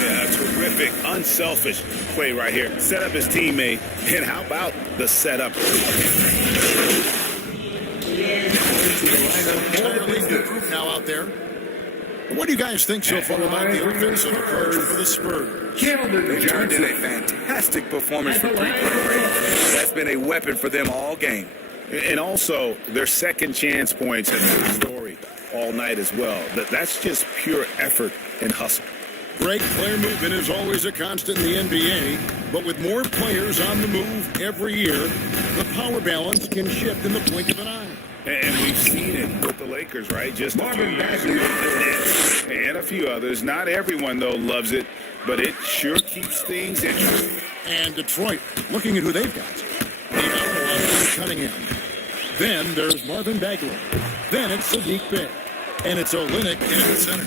Yeah, terrific, unselfish play right here. Set up his teammate, and how about the setup? Group now out there. What do you guys think so far about the offensive approach for the Spurs? They've turned in a fantastic performance from three-point range. That's been a weapon for them all game. And also, their second chance points have been a story all night as well. That's just pure effort and hustle. Great player movement is always a constant in the NBA, but with more players on the move every year, the power balance can shift in the blink of an eye. And we've seen it with the Lakers, right? Just a few years ago, the Nets, and a few others. Not everyone, though, loves it, but it sure keeps things interesting. And Detroit, looking at who they've got. Cunningham. Then there's Marvin Bagley. Then it's Sadiq Bey. And it's Olynyk in the center.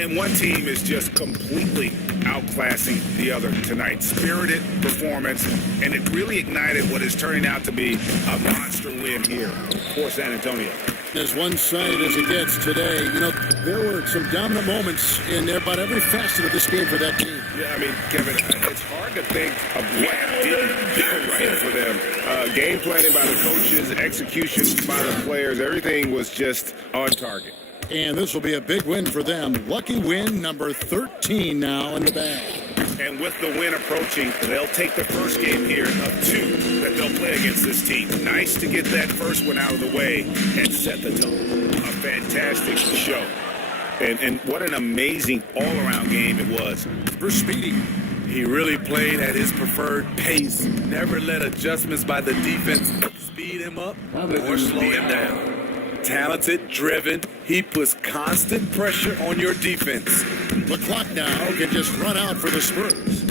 And one team is just completely outclassing the other tonight. Spirited performance, and it really ignited what is turning out to be a monster win here for San Antonio. As one-sided as it gets today, you know, there were some dominant moments in about every facet of this game for that team. Yeah, I mean, Kevin, it's hard to think of what didn't go right for them. Game planning by the coaches, execution by the players, everything was just on target. And this will be a big win for them. Lucky win number 13 now in the bag. And with the win approaching, they'll take the first game here of 2 that they'll play against this team. Nice to get that first one out of the way and set the tone. A fantastic show. And what an amazing all-around game it was. For Speedy. He really played at his preferred pace. Never let adjustments by the defense speed him up or slow him down. Talented, driven, he puts constant pressure on your defense. The clock now can just run out for the Spurs.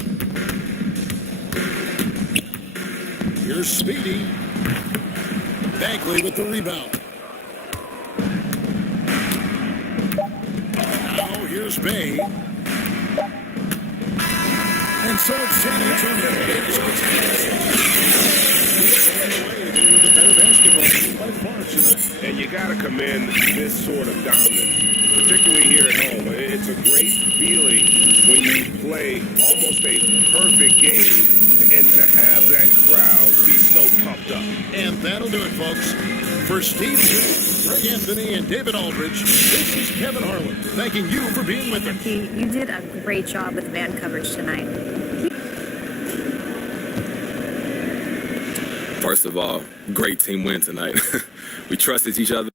Here's Speedy. Bagley with the rebound. Now here's Bay. And so it's San Antonio. And you got to commend this sort of dominance, particularly here at home. It's a great feeling when you play almost a perfect game and to have that crowd be so pumped up. And that'll do it, folks. For Steve, Greg Anthony, and David Aldridge, this is Kevin Harlan thanking you for being with us. You did a great job with man coverage tonight. First of all, great team win tonight. We trusted each other.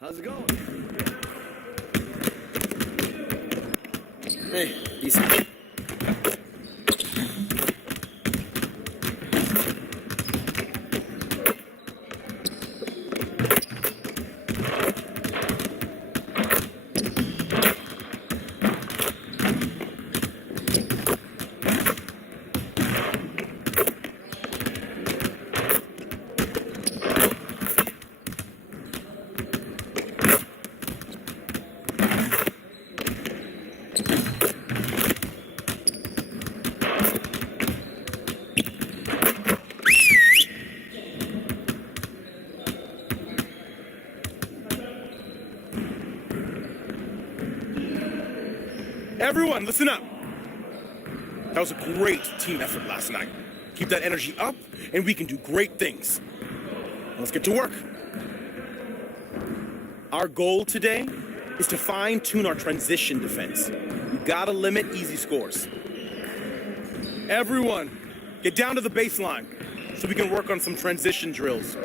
How's it going? Hey, decent. Everyone, listen up. That was a great team effort last night. Keep that energy up, and we can do great things. Let's get to work. Our goal today is to fine-tune our transition defense. We gotta limit easy scores. Everyone, get down to the baseline so we can work on some transition drills.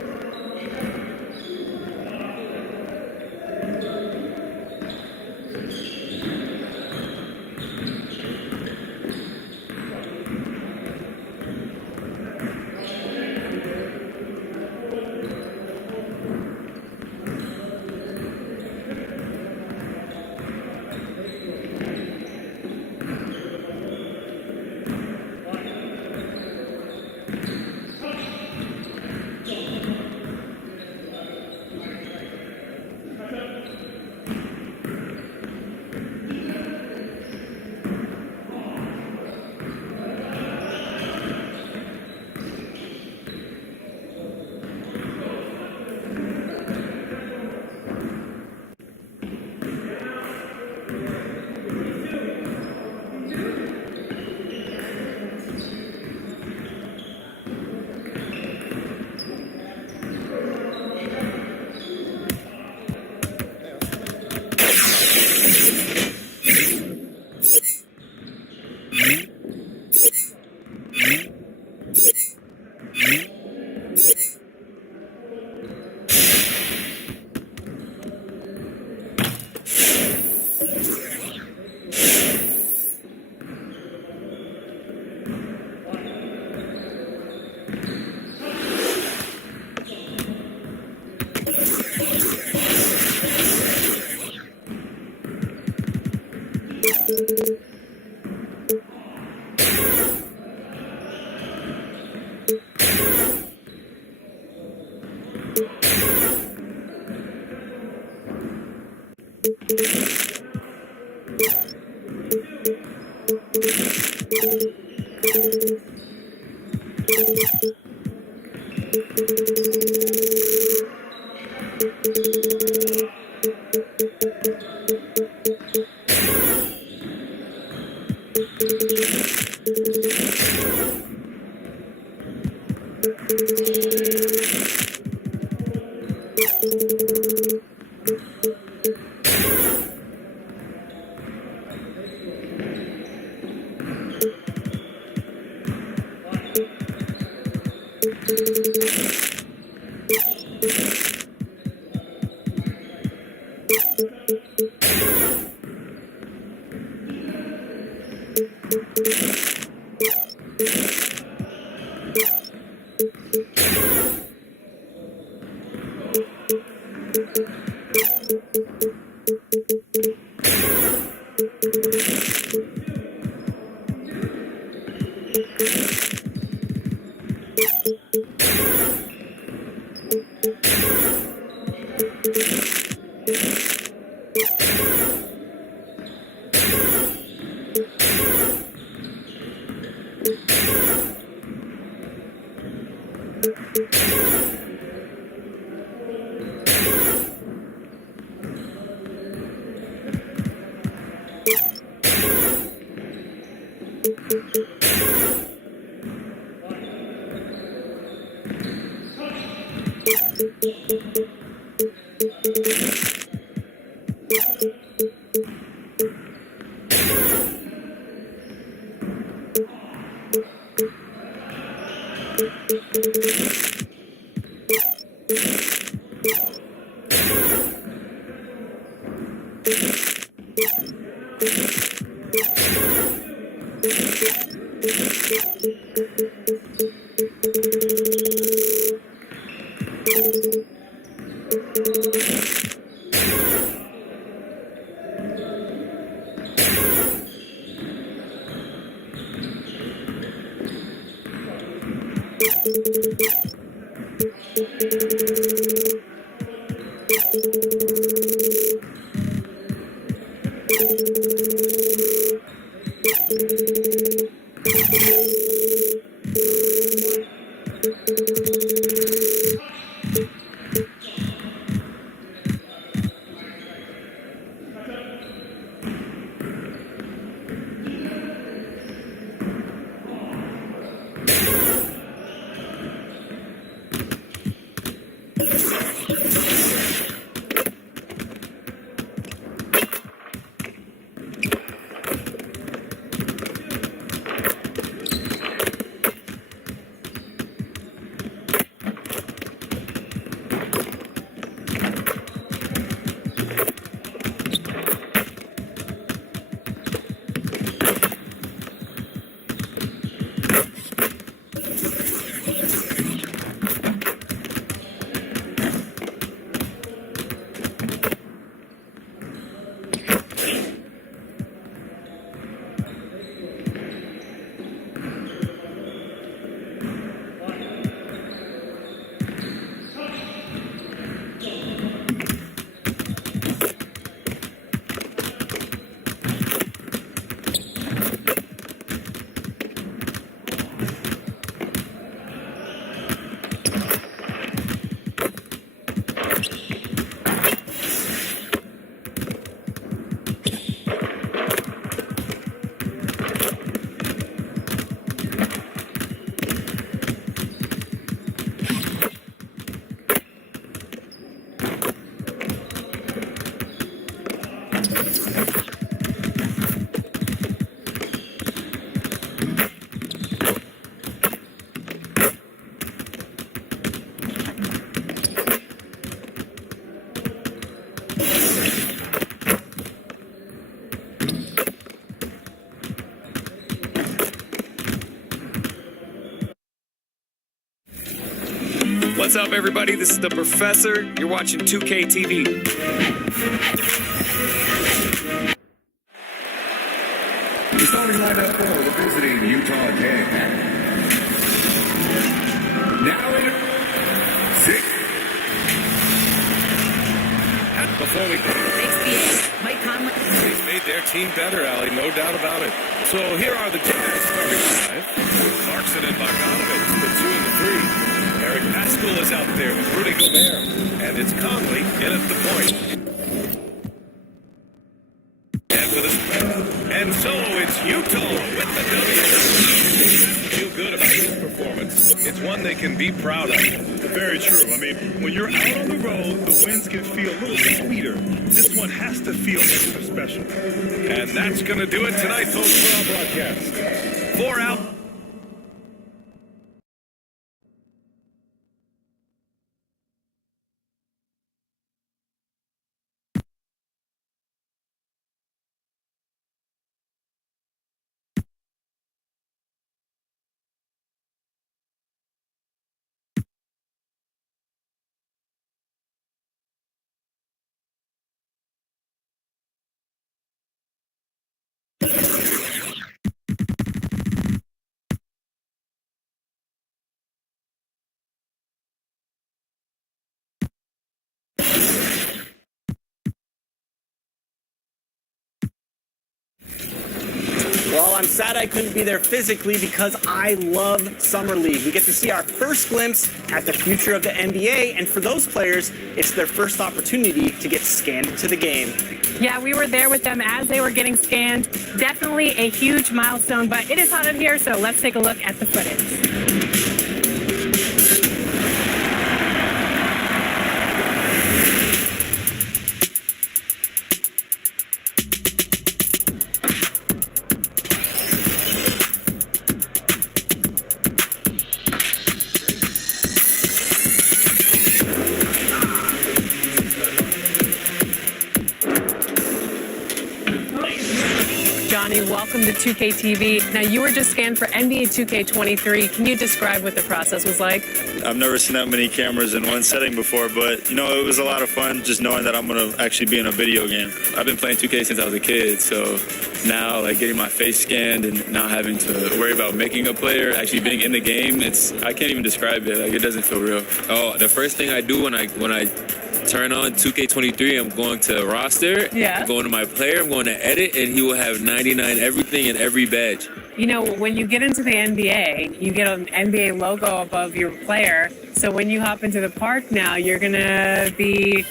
What's up, everybody? This is the Professor. You're watching 2K TV. The starting lineup for the visiting Utah Jazz. Now in 6. Before we Mike Conley. He's made their team better, Allie, no doubt about it. So here are the Jazz starting five. Clarkson and Bogdanovich, the 2 and the 3. Eric Pascal is out there with Rudy Gobert. And it's Conley in at the point. And for the and so it's Utah with the W. Feel good about this performance. It's one they can be proud of. Very true. I mean, when you're out on the road, the wins can feel a little sweeter. This one has to feel extra special. And that's going to do it tonight, folks, for our broadcast. 4 out. Well, I'm sad I couldn't be there physically because I love Summer League. We get to see our first glimpse at the future of the NBA, and for those players, it's their first opportunity to get scanned into the game. Yeah, we were there with them as they were getting scanned. Definitely a huge milestone, but it is hot in here, so let's take a look at the footage. Johnny, welcome to 2K TV. Now, you were just scanned for NBA 2K23. Can you describe what the process was like? I've never seen that many cameras in one setting before, but, you know, it was a lot of fun just knowing that I'm going to actually be in a video game. I've been playing 2K since I was a kid, so now, like, getting my face scanned and not having to worry about making a player, actually being in the game, I can't even describe it. Like, it doesn't feel real. Oh, the first thing I do when I turn on 2K23, I'm going to roster, I'm going to my player, I'm going to edit, and he will have 99 everything and every badge. You know, when you get into the NBA, you get an NBA logo above your player. So when you hop into the park now, you're going to be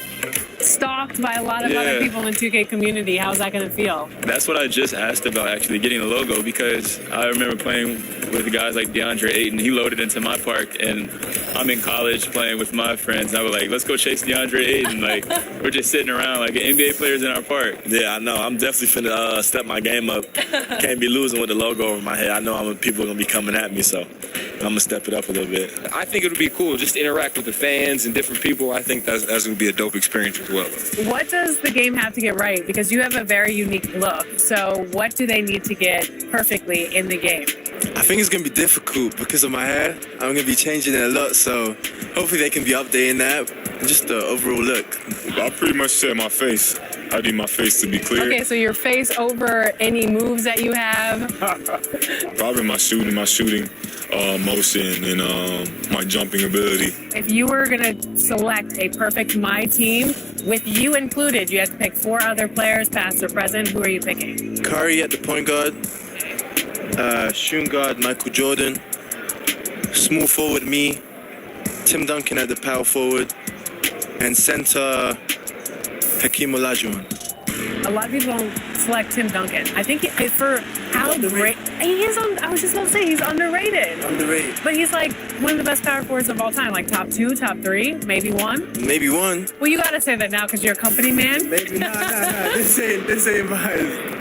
stalked by a lot of other people in the 2K community. How's that going to feel? That's what I just asked about, actually, getting the logo, because I remember playing with guys like DeAndre Ayton. He loaded into my park, and I'm in college playing with my friends. And I was like, let's go chase DeAndre Ayton. Like, we're just sitting around like NBA players in our park. Yeah, I know. I'm definitely finna step my game up. Can't be losing with the logo over my head. I know people are going to be coming at me, so I'm going to step it up a little bit. I think it would be cool just to interact with the fans and different people. I think that's going to be a dope experience as well. What does the game have to get right? Because you have a very unique look. So what do they need to get perfectly in the game? I think it's going to be difficult because of my hair. I'm going to be changing it a lot, so hopefully they can be updating that and just the overall look. I pretty much said my face. I need my face to be clear. Okay, so your face over any moves that you have? Probably my shooting motion, and my jumping ability. If you were going to select a perfect My Team, with you included, you had to pick 4 other players, past or present. Who are you picking? Curry at the point guard, shooting guard Michael Jordan, small forward me, Tim Duncan at the power forward, and center Hakeem Olajuwon. A lot of people don't select Tim Duncan. I think for how great he is, I was just going to say he's underrated. Underrated. But he's like one of the best power forwards of all time, like top 2, top 3, maybe 1. Maybe 1. Well, you got to say that now because you're a company man. Maybe nah. This ain't mine.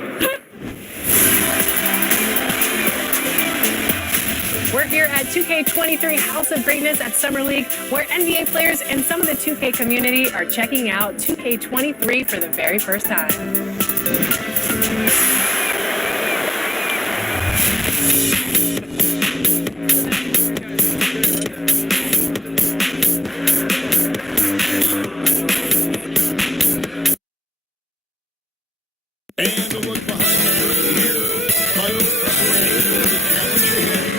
We're here at 2K23 House of Greatness at Summer League, where NBA players and some of the 2K community are checking out 2K23 for the very first time. And a look behind the curtain here. Final preparation for the challenge ahead.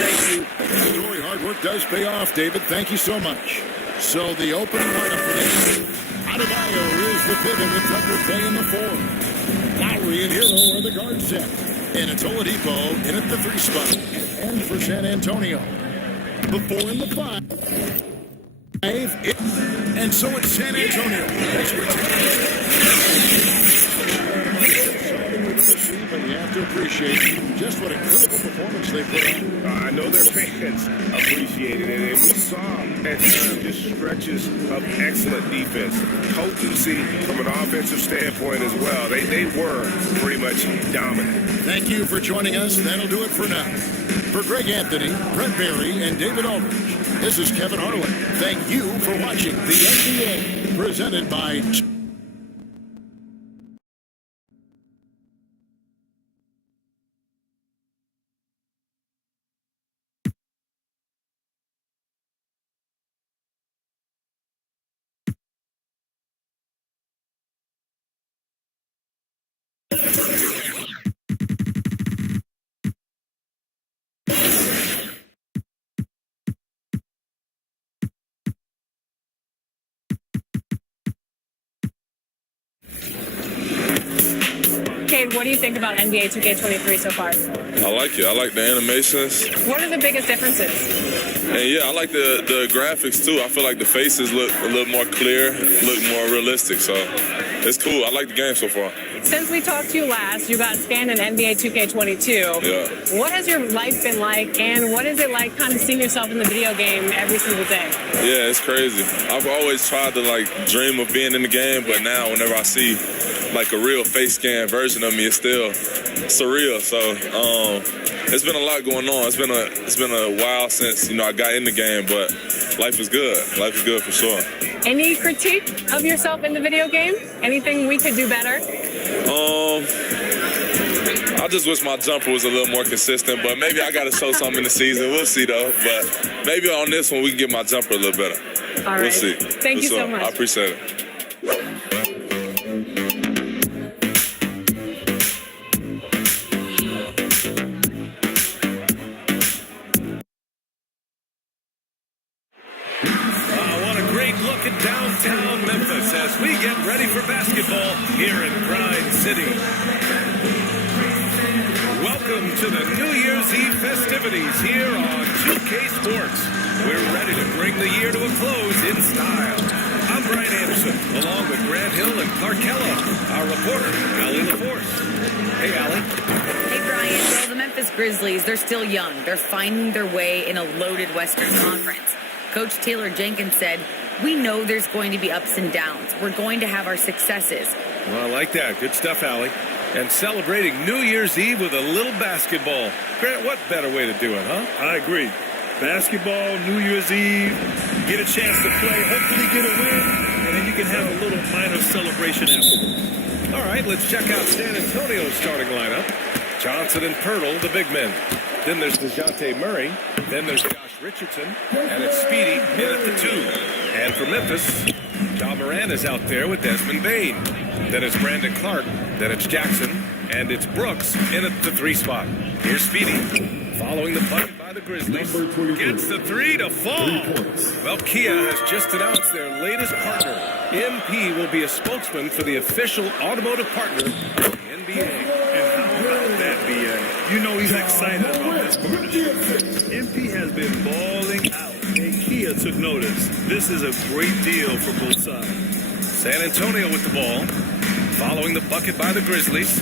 Thank you. Your hard work does pay off, David. Thank you so much. So the opening lineup for this. Adebayo is the pivot with Tucker Bay in the 4. Lowry and Hero are the guard set. And it's Oladipo in at the 3 spot. And for San Antonio. The 4 and the 5. And so it's San Antonio. But you have to appreciate just what a critical performance they put on. I know their fans appreciated it. And we saw at times just stretches of excellent defense. Potency from an offensive standpoint as well. They were pretty much dominant. Thank you for joining us. That'll do it for now. For Greg Anthony, Brett Barry, and David Aldridge, this is Kevin Harlan. Thank you for watching the NBA, presented by... Cade, what do you think about NBA 2K23 so far? I like it. I like the animations. What are the biggest differences? And yeah, I like the graphics too. I feel like the faces look a little more clear, look more realistic. So it's cool. I like the game so far. Since we talked to you last, you got scanned in NBA 2K22. Yeah. What has your life been like, and what is it like kind of seeing yourself in the video game every single day? Yeah, it's crazy. I've always tried to like dream of being in the game, but now whenever I see like a real face scan version of me, it's still surreal. So it's been a lot going on. It's been a while since I got in the game, but life is good. Life is good for sure. Any critique of yourself in the video game? Anything we could do better? I just wish my jumper was a little more consistent, but maybe I got to show something in the season. We'll see, though. But maybe on this one, we can get my jumper a little better. All right. We'll see. Thank you so much. I appreciate it. What a great look at downtown Memphis as we get ready for basketball here in Grind City. Welcome to the New Year's Eve festivities here on 2K Sports. We're ready to bring the year to a close in style. I'm Brian Anderson, along with Grant Hill and Clark Kella, our reporter, Allie LaForce. Hey, Allie. Hey, Brian. Well, the Memphis Grizzlies, they're still young. They're finding their way in a loaded Western Conference. Coach Taylor Jenkins said, "We know there's going to be ups and downs. We're going to have our successes." Well, I like that. Good stuff, Allie. And celebrating New Year's Eve with a little basketball. Grant, what better way to do it, huh? I agree. Basketball, New Year's Eve, get a chance to play, hopefully get a win, and then you can have a little minor celebration afterwards. All right, let's check out San Antonio's starting lineup. Johnson and Pirtle, the big men. Then there's DeJounte Murray. Then there's Josh Richardson. And it's Speedy in at the 2. And for Memphis, Ja Morant is out there with Desmond Bane. Then it's Brandon Clark. Then it's Jackson. And it's Brooks in at the 3 spot. Here's Speedy. Following the bucket by the Grizzlies. Gets the 3 to fall. Well, Kia has just announced their latest partner. MP will be a spokesman for the official automotive partner of the NBA. And how about that, BA? You know he's excited about this partnership. MP has been balling out, and Kia took notice. This is a great deal for both sides. San Antonio with the ball. Following the bucket by the Grizzlies.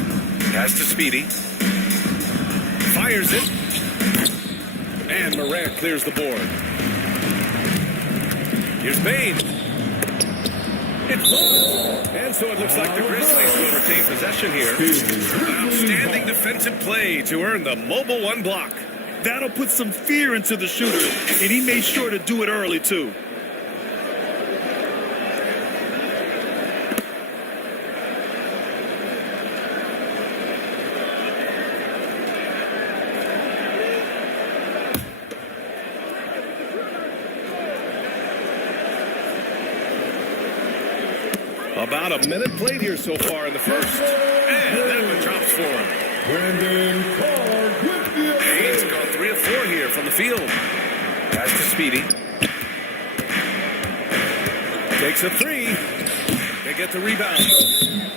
Pass to Speedy. Fires it. And Morant clears the board. Here's Bane. It's falls. And so it looks like the Grizzlies will retain possession here. Outstanding defensive play to earn the mobile 1 block. That'll put some fear into the shooter, and he made sure to do it early, too. About a minute played here so far in the first. And that one drops for him. He's gone 3 of 4 here from the field. Pass to Speedy. Takes a 3. They get the rebound.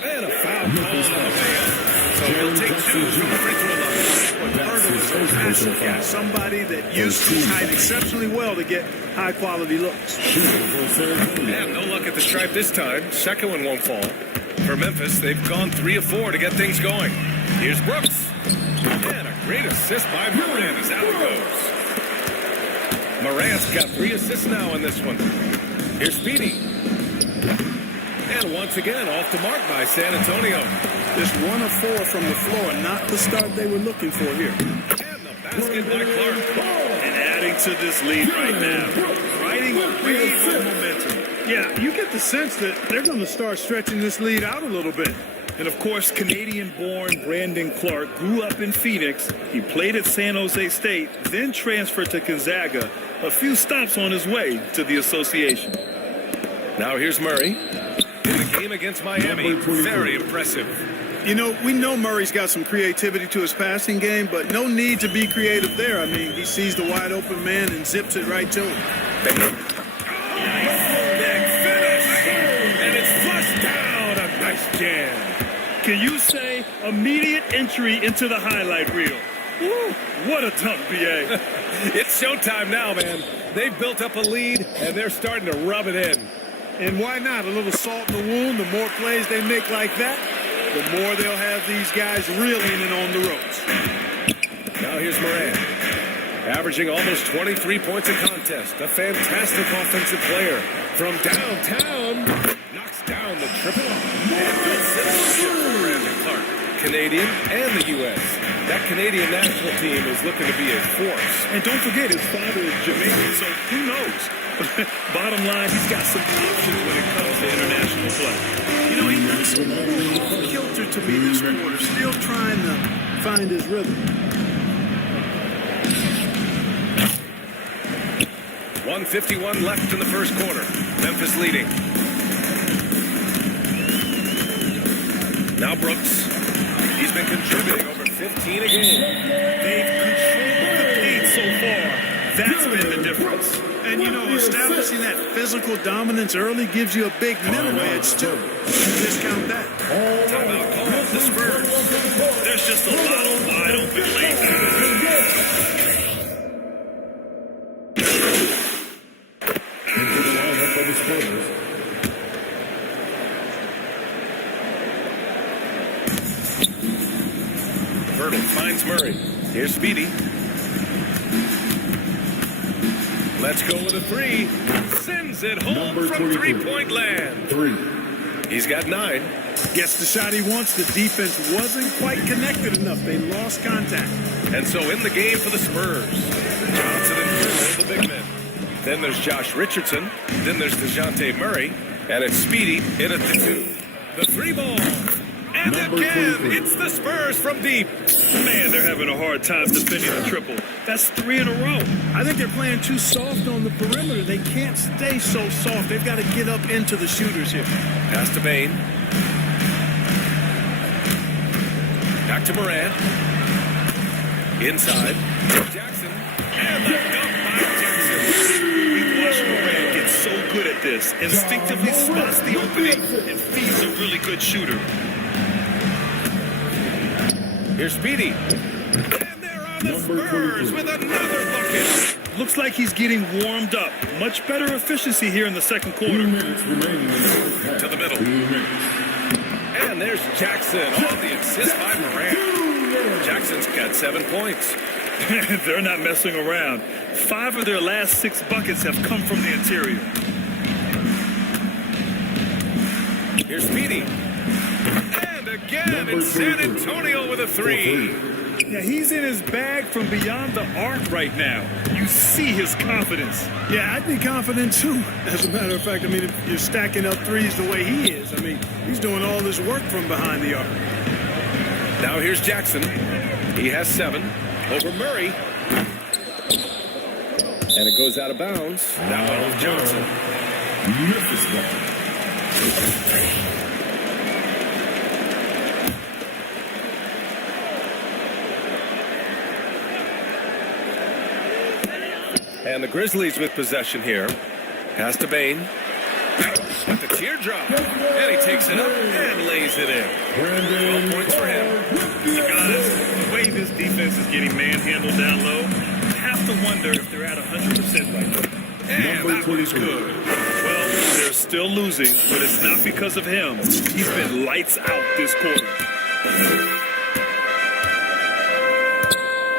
And a foul call on the man. So he'll take 2 from the free throw line. Pirtle is a passive guy, somebody that used his height exceptionally well to get high-quality looks. And no luck at the stripe this time. Second one won't fall. For Memphis, they've gone 3 of 4 to get things going. Here's Brooks. And a great assist by Moran as out it goes. Morant's got 3 assists now in this one. Here's Speedy. And once again, off the mark by San Antonio. Just 1 of 4 from the floor, not the start they were looking for here. And the basket by Clark. And adding to this lead right now. Riding a wave of momentum. Yeah, you get the sense that they're going to start stretching this lead out a little bit. And of course, Canadian-born Brandon Clark grew up in Phoenix. He played at San Jose State, then transferred to Gonzaga. A few stops on his way to the association. Now here's Murray. In the game against Miami, very impressive. You know, we know Murray's got some creativity to his passing game, but no need to be creative there. I mean, he sees the wide open man and zips it right to him. And it's flushed down. A nice jam. Can you say immediate entry into the highlight reel? Woo, what a dunk, B.A. It's showtime now, man. They've built up a lead, and they're starting to rub it in. And why not? A little salt in the wound. The more plays they make like that, the more they'll have these guys reeling in on the ropes. Now here's Moran. Averaging almost 23 points a contest. A fantastic offensive player. From downtown, knocks down the triple. And good citizenship for Brandon Clark. Canadian and the U.S. That Canadian national team is looking to be a force. And don't forget, his father is Jamaican, so who knows? Bottom line, he's got some options when it comes to international play. You know, he looks a little off kilter to me this quarter, still trying to find his rhythm. 1:51 left in the first quarter. Memphis leading. Now Brooks. He's been contributing over 15 a game. They've controlled the paint so far. That's been the difference. And, you know, establishing that physical dominance early gives you a big mental edge, too. Discount that. Timeout call. The Spurs. There's just a lot of wide open lanes. Pirtle finds Murray. Here's Speedy. Let's go with a 3. Sends it home from three-point land. 3. He's got 9. Gets the shot he wants. The defense wasn't quite connected enough. They lost contact. And so in the game for the Spurs. Johnson and Pirtle, the big men. Then there's Josh Richardson. Then there's DeJounte Murray. And it's Speedy in at the 2. The 3 ball. And again, it's the Spurs from deep. Man, they're having a hard time defending the triple. That's 3 in a row. I think they're playing too soft on the perimeter. They can't stay so soft. They've got to get up into the shooters here. Pass to Bain. Back to Moran. Inside. Jackson. And the dunk by Jackson. We've watched Moran get so good at this. Instinctively spots the opening and feeds a really good shooter. Here's Speedy. And there are the Spurs with another bucket. Looks like he's getting warmed up. Much better efficiency here in the second quarter. To the middle. And there's Jackson on the assist by Moran. Jackson's got 7 points. They're not messing around. 5 of their last 6 buckets have come from the interior. Here's Speedy. And again, it's San Antonio with a 3. Yeah, he's in his bag from beyond the arc right now. You see his confidence. Yeah, I'd be confident too. As a matter of fact, I mean, if you're stacking up threes the way he is, I mean, he's doing all this work from behind the arc. Now here's Jackson. He has 7 over Murray. And it goes out of bounds. Now off Johnson. Memphis ball. And the Grizzlies with possession here. Pass to Bane. With the teardrop. And he takes it up and lays it in. 12 points for him. Guys, the way this defense is getting manhandled down low, I have to wonder if they're at 100% right now. And that one is good. Well, they're still losing, but it's not because of him. He's been lights out this quarter.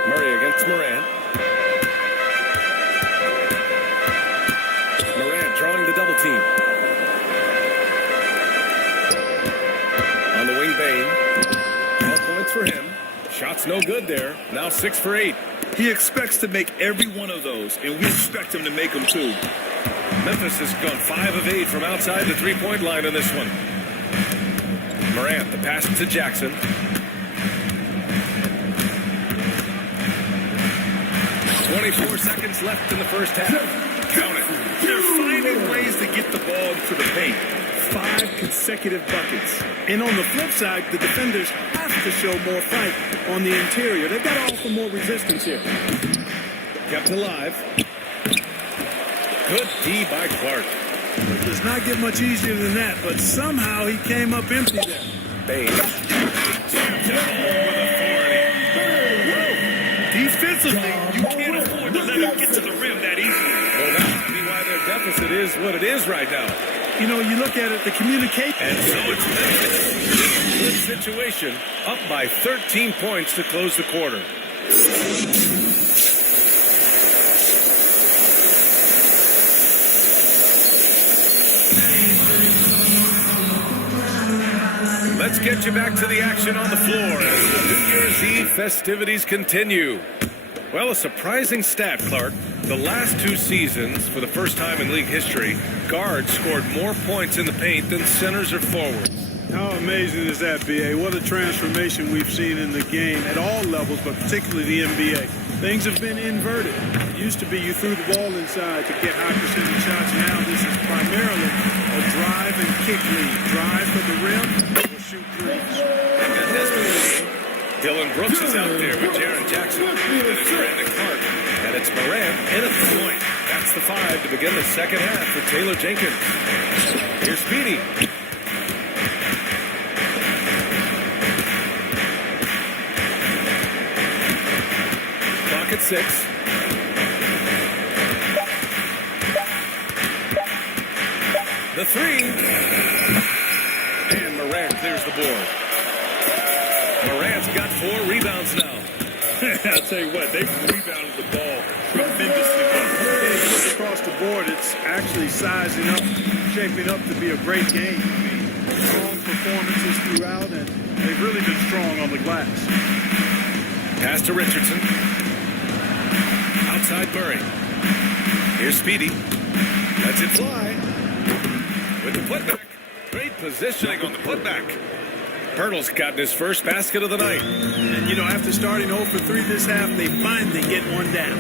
Murray against Morant. Morant drawing the double team. On the wing, Bane. 12 points for him. Shot's no good there. Now 6 for 8. He expects to make every one of those, and we expect him to make them too. Memphis has gone 5 of 8 from outside the three-point line in this one. Morant, the pass to Jackson. .24 seconds left in the first half. Count it. They're finding ways to get the ball into the paint. 5 consecutive buckets. And on the flip side, the defenders have to show more fight on the interior. They've got to offer more resistance here. Kept alive. Good D by Clark. It does not get much easier than that, but somehow he came up empty there. Bane. Defensively, you can't afford to let him get to the rim that easily. Well, that might be why their deficit is what it is right now. You know, you look at it, the communication. And so it's Memphis. Good situation. Up by 13 points to close the quarter. Let's get you back to the action on the floor as the New Year's Eve festivities continue. Well, a surprising stat, Clark. The last 2 seasons, for the first time in league history, guards scored more points in the paint than centers or forwards. How amazing is that, B.A.? What a transformation we've seen in the game at all levels, but particularly the NBA. Things have been inverted. It used to be you threw the ball inside to get high percentage shots. Now this is primarily a drive and kick lead. Drive for the rim or shoot threes. Dylan Brooks is out there with Jaren Jackson. And it's Brandon Clark. And it's Morant in at the point. That's the 5 to begin the second half for Taylor Jenkins. Here's Speedy. Clock at 6. The 3. And Morant clears the board. Morant's got 4 rebounds now. I'll tell you what, they've rebounded the ball tremendously well. Yeah, you look across the board, it's actually sizing up, shaping up to be a great game. I mean, strong performances throughout, and they've really been strong on the glass. Pass to Richardson. Outside Murray. Here's Speedy. Lets it fly. With the putback. Great positioning on the putback. Pirtle's gotten his first basket of the night. And, you know, after starting 0 for 3 this half, they finally get one down.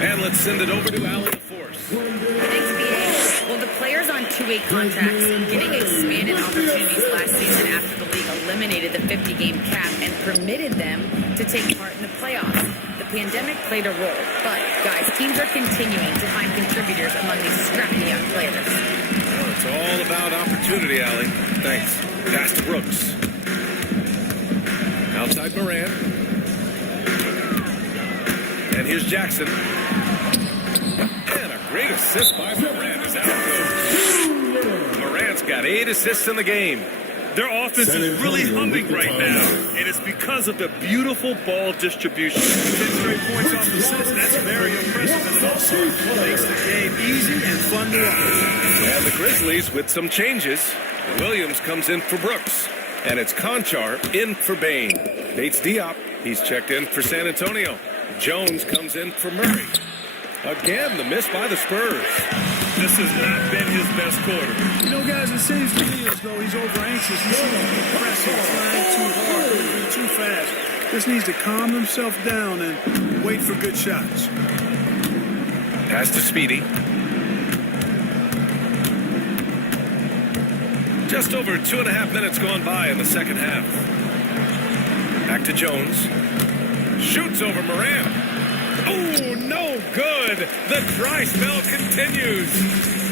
And let's send it over to Allie LaForce. Thanks, B.A. Well, the players on 2-way contracts getting expanded opportunities last season after the league eliminated the 50-game cap and permitted them to take part in the playoffs. The pandemic played a role, but, guys, teams are continuing to find contributors among these scrappy young players. Well, it's all about opportunity, Allie. Thanks. Pass to Brooks. Outside Morant. And here's Jackson. And a great assist by Morant as out goes. Morant's got 8 assists in the game. Their offense is really humming right now, and it's because of the beautiful ball distribution. 10 straight points off assists, that's very impressive, and it also makes the game easy and fun to watch. And the Grizzlies with some changes. Williams comes in for Brooks. And it's Conchar in for Bane. Bates Diop, he's checked in for San Antonio. Jones comes in for Murray. Again, the miss by the Spurs. This has not been his best quarter. You know, guys, it seems to me as though he's over anxious. He's pressing, trying too hard, moving too fast. Just needs to calm himself down and wait for good shots. Pass to Speedy. Just over 2.5 minutes gone by in the second half. Back to Jones. Shoots over Morant. Oh, no good. The dry spell continues.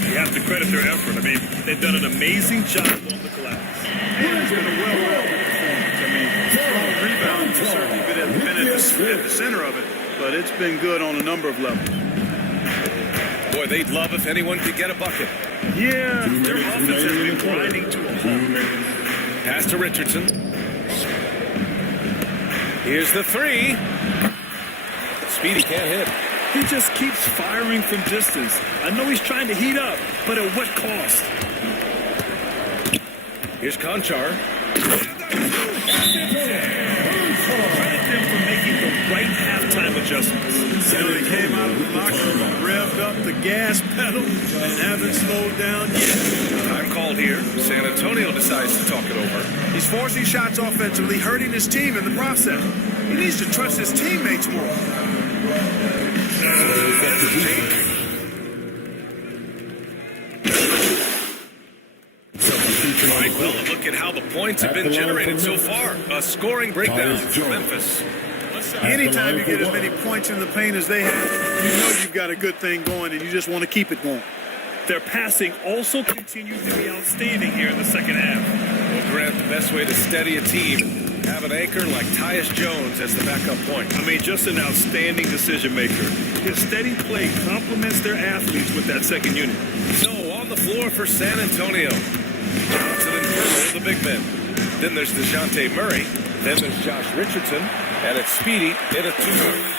You have to credit their effort. I mean, they've done an amazing job on the glass. And it's been a well-rounded performance. I mean, strong rebounds have certainly been at the center of it, but it's been good on a number of levels. Boy, they'd love if anyone could get a bucket. Yeah, their offense has been grinding to a halt. Pass to Richardson. Here's the three. Speedy can't hit. He just keeps firing from distance. I know he's trying to heat up, but at what cost? Here's Conchar. Credit them for making the right halftime adjustments. So they came out of the locker room, revved up the gas pedal, and haven't slowed down yet. Time called here. San Antonio decides to talk it over. He's forcing shots offensively, hurting his team in the process. He needs to trust his teammates more. All right, well, look at how the points have been generated so far. A scoring breakdown for Memphis. Anytime you get as many points in the paint as they have, you know you've got a good thing going, and you just want to keep it going. Their passing also continues to be outstanding here in the second half. Well, Grant, the best way to steady a team, have an anchor like Tyus Jones as the backup point. I mean, just an outstanding decision maker. His steady play complements their athletes with that second unit. So, on the floor for San Antonio, Johnson and Pirtle, the big men. Then there's DeJounte Murray. Then there's Josh Richardson. And it's Speedy in a two-point.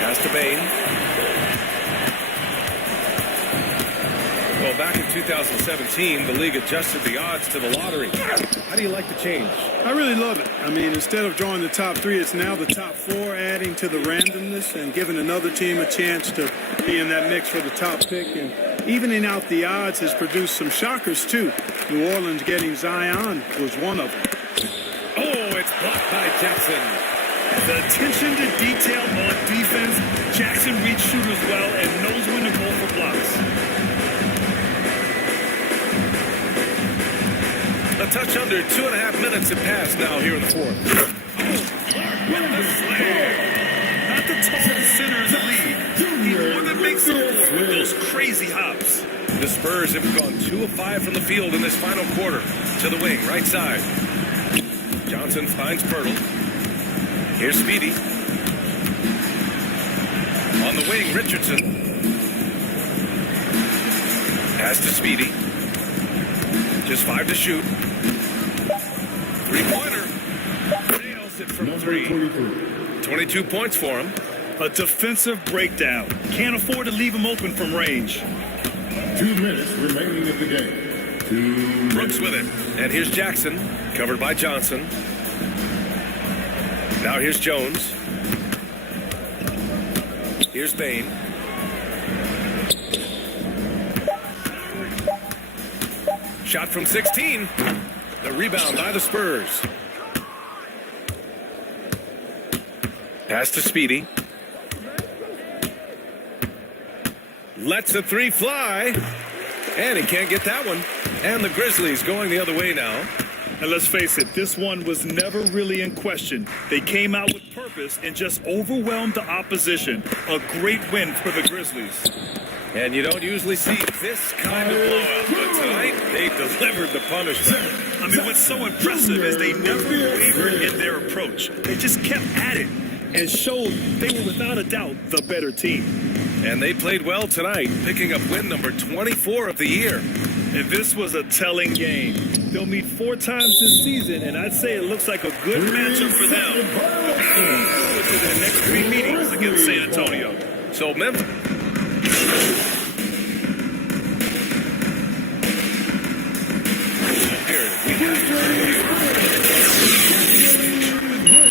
Pass to Bain. Well, back in 2017, the league adjusted the odds to the lottery. How do you like the change? I really love it. I mean, instead of drawing the top three, it's now the top four, adding to the randomness and giving another team a chance to be in that mix for the top pick. And evening out the odds has produced some shockers, too. New Orleans getting Zion was one of them. Oh, it's blocked by Jackson. The attention to detail on defense, Jackson reads shooters well and knows when to go for blocks. A touch under 2.5 minutes have passed now here in the fourth. Oh, with the slam. Not the tallest center in the league. He more than makes up for with those crazy hops. The Spurs have gone 2 of 5 from the field in this final quarter. To the wing, right side. Johnson finds Pirtle. Here's Speedy. On the wing, Richardson. Pass to Speedy. Just 5 to shoot. Three-pointer. Nails it from 3. 22 points for him. A defensive breakdown. Can't afford to leave him open from range. 2 minutes remaining in the game. Brooks with it. And here's Jackson, covered by Johnson. Now here's Jones. Here's Bain. Shot from 16. The rebound by the Spurs. Pass to Speedy. Lets the three fly. And he can't get that one. And the Grizzlies going the other way now. And let's face it, this one was never really in question. They came out with purpose and just overwhelmed the opposition. A great win for the Grizzlies. And you don't usually see this kind of blowout, but tonight they delivered the punishment. I mean, what's so impressive is they never wavered in their approach. They just kept at it and showed they were without a doubt the better team. And they played well tonight, picking up win number 24 of the year. And this was a telling game. They'll meet 4 times this season, and I'd say it looks like a good matchup for them. To their next 3 meetings against San Antonio. So Memphis.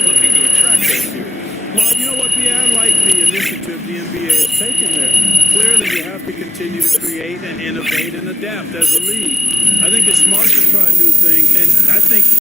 Looking to attract them. Well, you know what, I like the initiative the NBA has taken there. Clearly, you have to continue to create and innovate and adapt as a league. I think it's smart to try new things, and I think